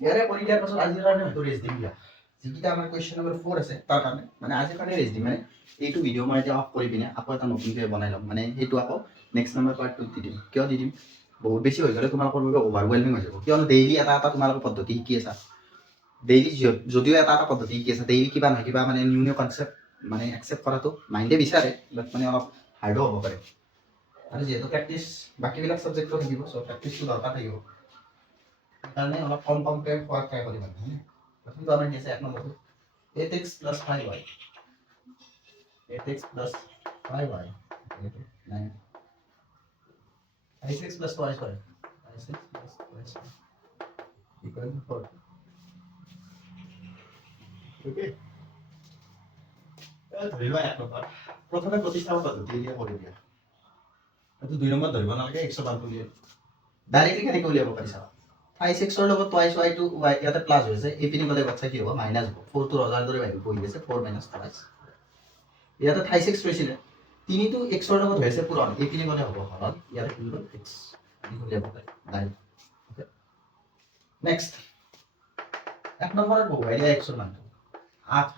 ইয়াৰে কৰি দিয়াৰ পাছত আজিৰ কাৰণে হয়তো ৰেষ্ট দিম দিয়া। যিকেইটা আমাৰ কুৱেশ্যন নম্বৰ 4 আছে তাৰ কাৰণে মানে আজিৰ কাৰণে ৰেষ্ট দিম। মানে এইটো ভিডিঅ' মই এতিয়া অফ কৰি পিনে আকৌ এটা নতুনকৈ বনাই ল'ম। মানে সেইটো আকৌ নেক্সট নম্বৰ পাৰ্টটোত দি দিম। কিয় দি দিম? বহুত বেছি হৈ গ'লে তোমালোকৰ বাবে অভাৰৱেলমিং হৈ যাব। কিয়নো ডেইলি এটা এটা তোমালোকৰ পদ্ধতি শিকি আছা। ডেইলি যদিও এটা এটা পদ্ধতি শিকি আছা, ডেইলি কিবা নহয় কিবা মানে নিউ নিউ কনচেপ্ট মানে একচেপ্ট কৰাটো মাইণ্ডে বিচাৰে, বাট মানে অলপ হাৰ্ডো হ'ব পাৰে। আৰু যিহেতু প্ৰেক্টিচ বাকীবিলাক ছাবজেক্টটো থাকিব, চ' প্ৰেক্টিচটো দৰকাৰ থাকিব। সেইকাৰণে অলপ কম কমকৈ খোৱাৰ ট্ৰাই কৰিবা। কিন্তু আমাৰ কি আছে এক নম্বৰটো 8x + 5y 8x + 5y 9 5x + 2y 5x + 2y equal to 4. Okay, ধৰি লোৱা এক নম্বৰ প্ৰথমে প্ৰতিস্থাপন পদ্ধতি দিয়ে কৰি দিয়া। এইটো 2 নম্বৰ ধৰিব নালাগে, 100 উলিয়াই ডাইৰেক্টলি কেনেকৈ উলিয়াব পাৰিছা? 5x ৰ লগত twice y টো y ইয়াতে প্লাছ হৈছে, এইপিনে গ'লে বাচ্চা কি হ'ব? মাইনাছ হ'ব। 4 টো ৰজাৰ দৰে বাহিৰ পৰি আছে, 4 - twice ইয়াতে 5x ৰৈছিলে, 3 টো x ৰ লগত হৈছে পূৰণ, এইপিনে গ'লে হ'ব হৰণ, ইয়াতে কি হ'ল x উলিয়াব পাৰি ডাইৰেক্ট। ওকে, নেক্সট এক নম্বৰত বহুৱাই দিয়া x ৰ মানটো 8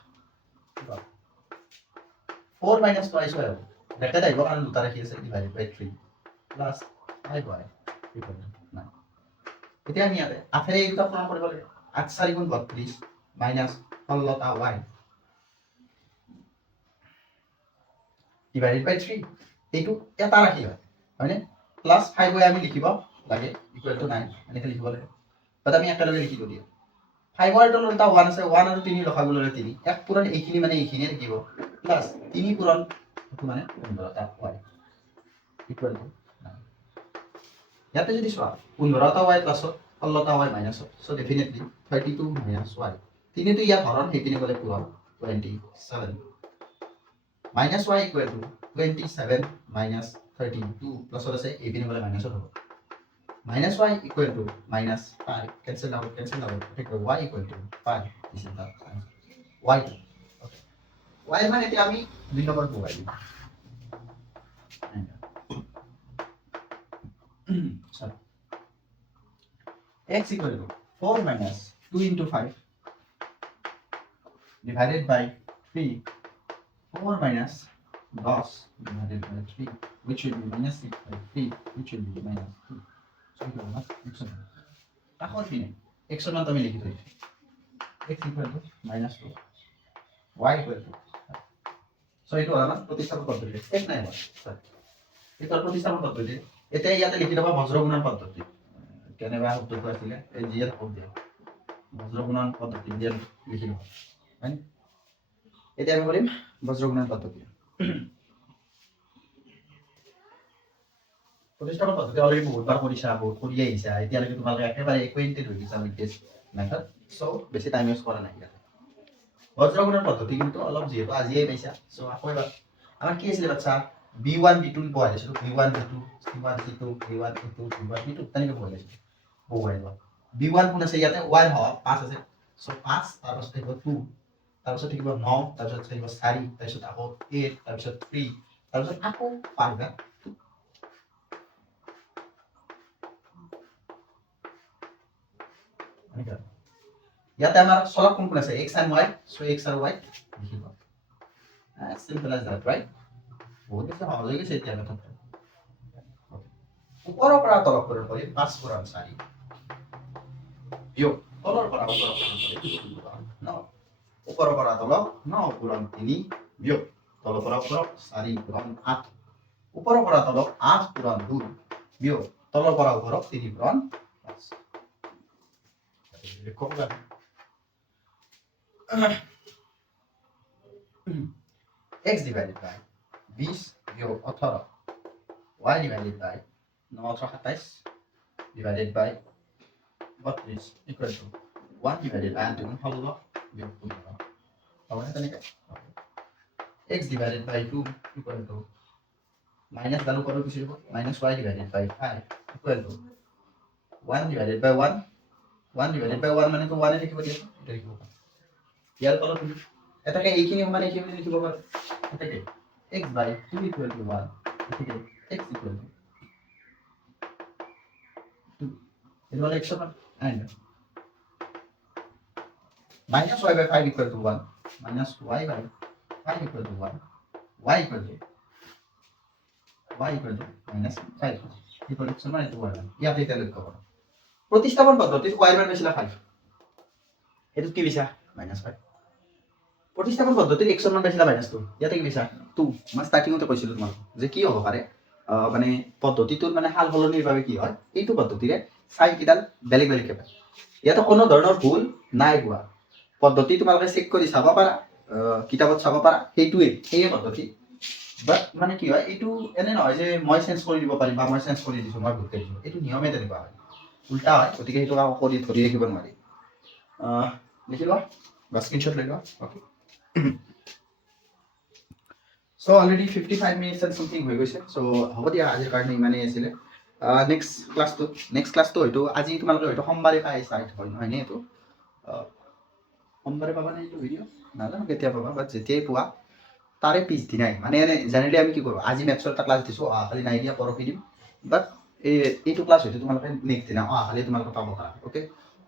4 - twice y হ'ব। ব্ৰেকেট আহিব কাৰণ দুটা ৰাখি আছে, divided by 3 plus 5y equal to 9। এতিয়া আমি ইয়াতে 8 ৰে এই দুটা পূৰণ কৰিব লাগে। 8 × 4 = 32 মাইনাছ 16y ডিভাইডেড বাই 3। এইটো এটা ৰাখি হয়, হয়নে? প্লাছ 5y আমি লিখিব লাগে ইকুৱেল টু 9 এনেকৈ লিখিব লাগে। বাট আমি একেলগে লিখি দিওঁ। 5ৰ তলত এটা 1 আছে, 1 আৰু 3 লগাব ল'লে 3, এক পূৰণ এইখিনি মানে এইখিনিয়ে থাকিব, প্লাছ 3 পূৰণ এইটো মানে 15টা y ইকুৱেল টু 9। ইয়াতে যদি চোৱা 15টা y প্লাছত 16টা y মাইনাছত, চ' ডেফিনেটলি 32 - y 3 টো ইয়াত হৰণ, সেইপিনে গ'লে পূৰণ 27 minus y equal to 27 minus 32 প্লাছত আছে, এইপিনে গ'লে মাইনাছত হ'ব। Minus y equal to minus 5 cancel out y equal to 5 this is the y y মানে এতিয়া আমি 2 নম্বৰ বহুৱাই দিম। x equal to 4 minus 2 into 5 divided by 3, 4 minus 10 divided by 3, which will be minus 6 by 3, which will be minus 2. So it will not x on তাহলে পিনে x on আমি লিখি দিই x equal to minus 2 y equal to so এটা হল না প্রতিস্থাপন পদ্ধতি এক নাই হয় স্যার এটা প্রতিস্থাপন পদ্ধতি এটা ইয়াতে লিখি দেবা বজ্রগুণন পদ্ধতি কেনেবা শব্দটো আছিলে এই জিএল শব্দ বজ্রগুণন পদ্ধতি দিয়ে লিখি দেবা হয় এটা আমি বলিম বজ্রগুণন পদ্ধতি প্ৰতিস্থাপন পদ্ধতি অলৰেডি বহুতবাৰ কৰিছা বহুত কৰি আহিছা এতিয়ালৈকে তোমালোকে একেবাৰে একুৱেণ্টেড হৈ গৈছা উইথ দিছ মেথড সো বেছি টাইম ইউজ কৰা নাই ইয়াতে বজ্ৰগুণন পদ্ধতি কিন্তু অলপ যিহেতু আজিয়ে পাইছা সো আকৌ এবাৰ আমাৰ কি আছিলে বাচ্চা b1 b2 পঢ়াই দিছিলো b1 b2 c1 c2 b1 c2 b1 b2 তেনেকৈ পঢ়াই দিছিলো বহুৱাই লোৱা b1 কোন আছে ইয়াতে 1 হয় 5 আছে সো 5 তাৰপিছত থাকিব 2 তাৰপিছত থাকিব 9 তাৰপিছত থাকিব 4 তাৰপিছত আকৌ 8 তাৰপিছত 3 তাৰপিছত আকৌ 5 ইয়াতে আমাৰ চলক কোন কোন আছে x and y so x আৰু y লিখিব as simple as that right বহুত বেছি সহজ হৈ গৈছে এতিয়া কথা ওপৰৰ পৰা তলৰ পৰা কৰি 5 পূৰণ 4 বিয়োগ তলৰ পৰা ওপৰৰ পৰা 9 ওপৰৰ পৰা তলৰ 9 পূৰণ 3 বিয়োগ তলৰ পৰা ওপৰ 4 পূৰণ 8 ওপৰৰ পৰা তলৰ 8 পূৰণ 2 বিয়োগ তলৰ পৰা ওপৰক 3 পূৰণ 5 x divided by 20 বিয়োগ 18 y divided by 9 27 divided by 32 equal to 1 divided by 2 হলো বিয়োগ 15 তাহলে তেনেকে x divided by 2 equal to minus value কত কিছু দিব minus y divided by 5 equal to 1 divided by 1 1 divided by 1 মানে তো 1 এ লিখিব দিয়া এটা লিখিব ইয়াৰ কত তুমি এটাকে এইখিনি মানে এইখিনি লিখিব পাৰো এটাকে x by 2 equal to 1 এটাকে x equal to 2 it will x and minus y by 5 equal to 1 minus y by 5 equal to 1 y equal to minus 5 equal to 1 to 1 ইয়াতে এটা লক্ষ্য করো প্রতিস্থাপন পদ্ধতিত y এর মান বেশিলা 5 এটো কি বিছা minus 5 প্রতিস্থাপন পদ্ধতিত x এর মান বেশিলা minus 2 ইয়াতে কি বিছা 2 মই স্টার্টিংতে কইছিল তোমাক যে কি হ'ব পাৰে মানে পদ্ধতিটোৰ মানে হাল সলনিৰ বাবে কি হয় এইটো পদ্ধতিৰে সাইন কিডাল বেলেগ বেলেগ পায় ইয়াতে কোনো ধৰণৰ ভুল নাই হোৱা পদ্ধতি তোমালোকে চেক কৰি চাব পাৰা কিতাপত চাব পাৰা সেইটোৱে এই পদ্ধতি বাট মানে কি হয় এইটো এনে নহয় যে মই চেঞ্জ কৰি দিব পাৰিম বা মই চেঞ্জ কৰি দিছো মই ভুল কৰিছো এইটো নিয়মে তেনেকুৱা হয় উল্টা হয় গতিকে সেইটো কৰি ধৰি ৰাখিব নোৱাৰি লিখি লোৱা বা স্ক্ৰীনশ্বট লৈ লোৱা okay so already 55 minutes and something হৈ গৈছে সো হ'ব দিয়া আজিৰ কাৰণে ইমানেই আছিলে নেক্সট ক্লাছটো হয়তো আজি তোমালোকে হয়তো সোমবাৰে পাই চাইট হয় নহয় নে এইটো সোমবাৰে পাবা নে এইটো ভিডিঅ' নাজানো কেতিয়া পাবা বাট যেতিয়াই পোৱা তাৰে পিছদিনাই মানে জেনেৰেলি আমি কি কৰোঁ আজি মেথছৰ এটা ক্লাছ দিছোঁ অহাকালি নাই দিয়া পৰহি দিম বাট এইটো ক্লাছ হয়তো তোমালোকে নেক্সট দিনা অহাকালি তোমালোকে পাব পাৰা অ'কে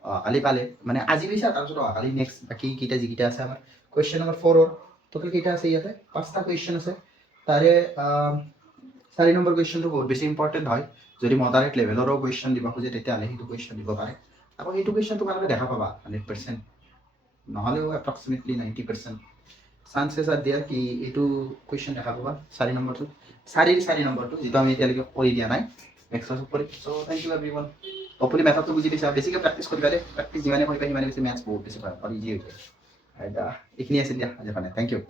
অহাকালি পালে মানে আজি পাইছা তাৰপিছত অহাকালি নেক্সট বাকী কেইটা যিকেইটা আছে আমাৰ কুৱেশ্যন নম্বৰ 4 টোটেল কেইটা আছে ইয়াতে 5টা কুৱেশ্যন আছে তাৰে 4 নম্বৰ কুৱেশ্যনটো বহুত বেছি ইম্পৰ্টেণ্ট হয় যদি মডাৰেট লেভেলৰো কুৱেশ্যন দিব খোজে তেতিয়াহ'লে সেইটো কুৱেশ্যন দিব পাৰে আকৌ সেইটো কুৱেশ্যন তোমালোকে দেখা পাবা 100% নহ'লেও এপ্ৰক্সিমেটলি 90% চান্সেছ আৰ দেয়াৰ কি এইটো কুৱেশ্যন দেখা পাবা 4 নম্বৰটো 4 নম্বৰটো যিটো আমি এতিয়ালৈকে কৰি দিয়া নাই নেক্সট ক্লাছত কৰিম চ' থেংক ইউ এভৰিৱান হপফুলি মেথডটো বুজি পাইছা বেছিকৈ প্ৰেক্টিছ কৰিবা দেই প্ৰেক্টিছ যিমানে কৰিবা সিমানে বেছি মেথছ বহুত বেছি ভাল আৰু ইজি হৈ যায় এইখিনি আছিল দিয়া আজিৰ কাৰণে থেংক ইউ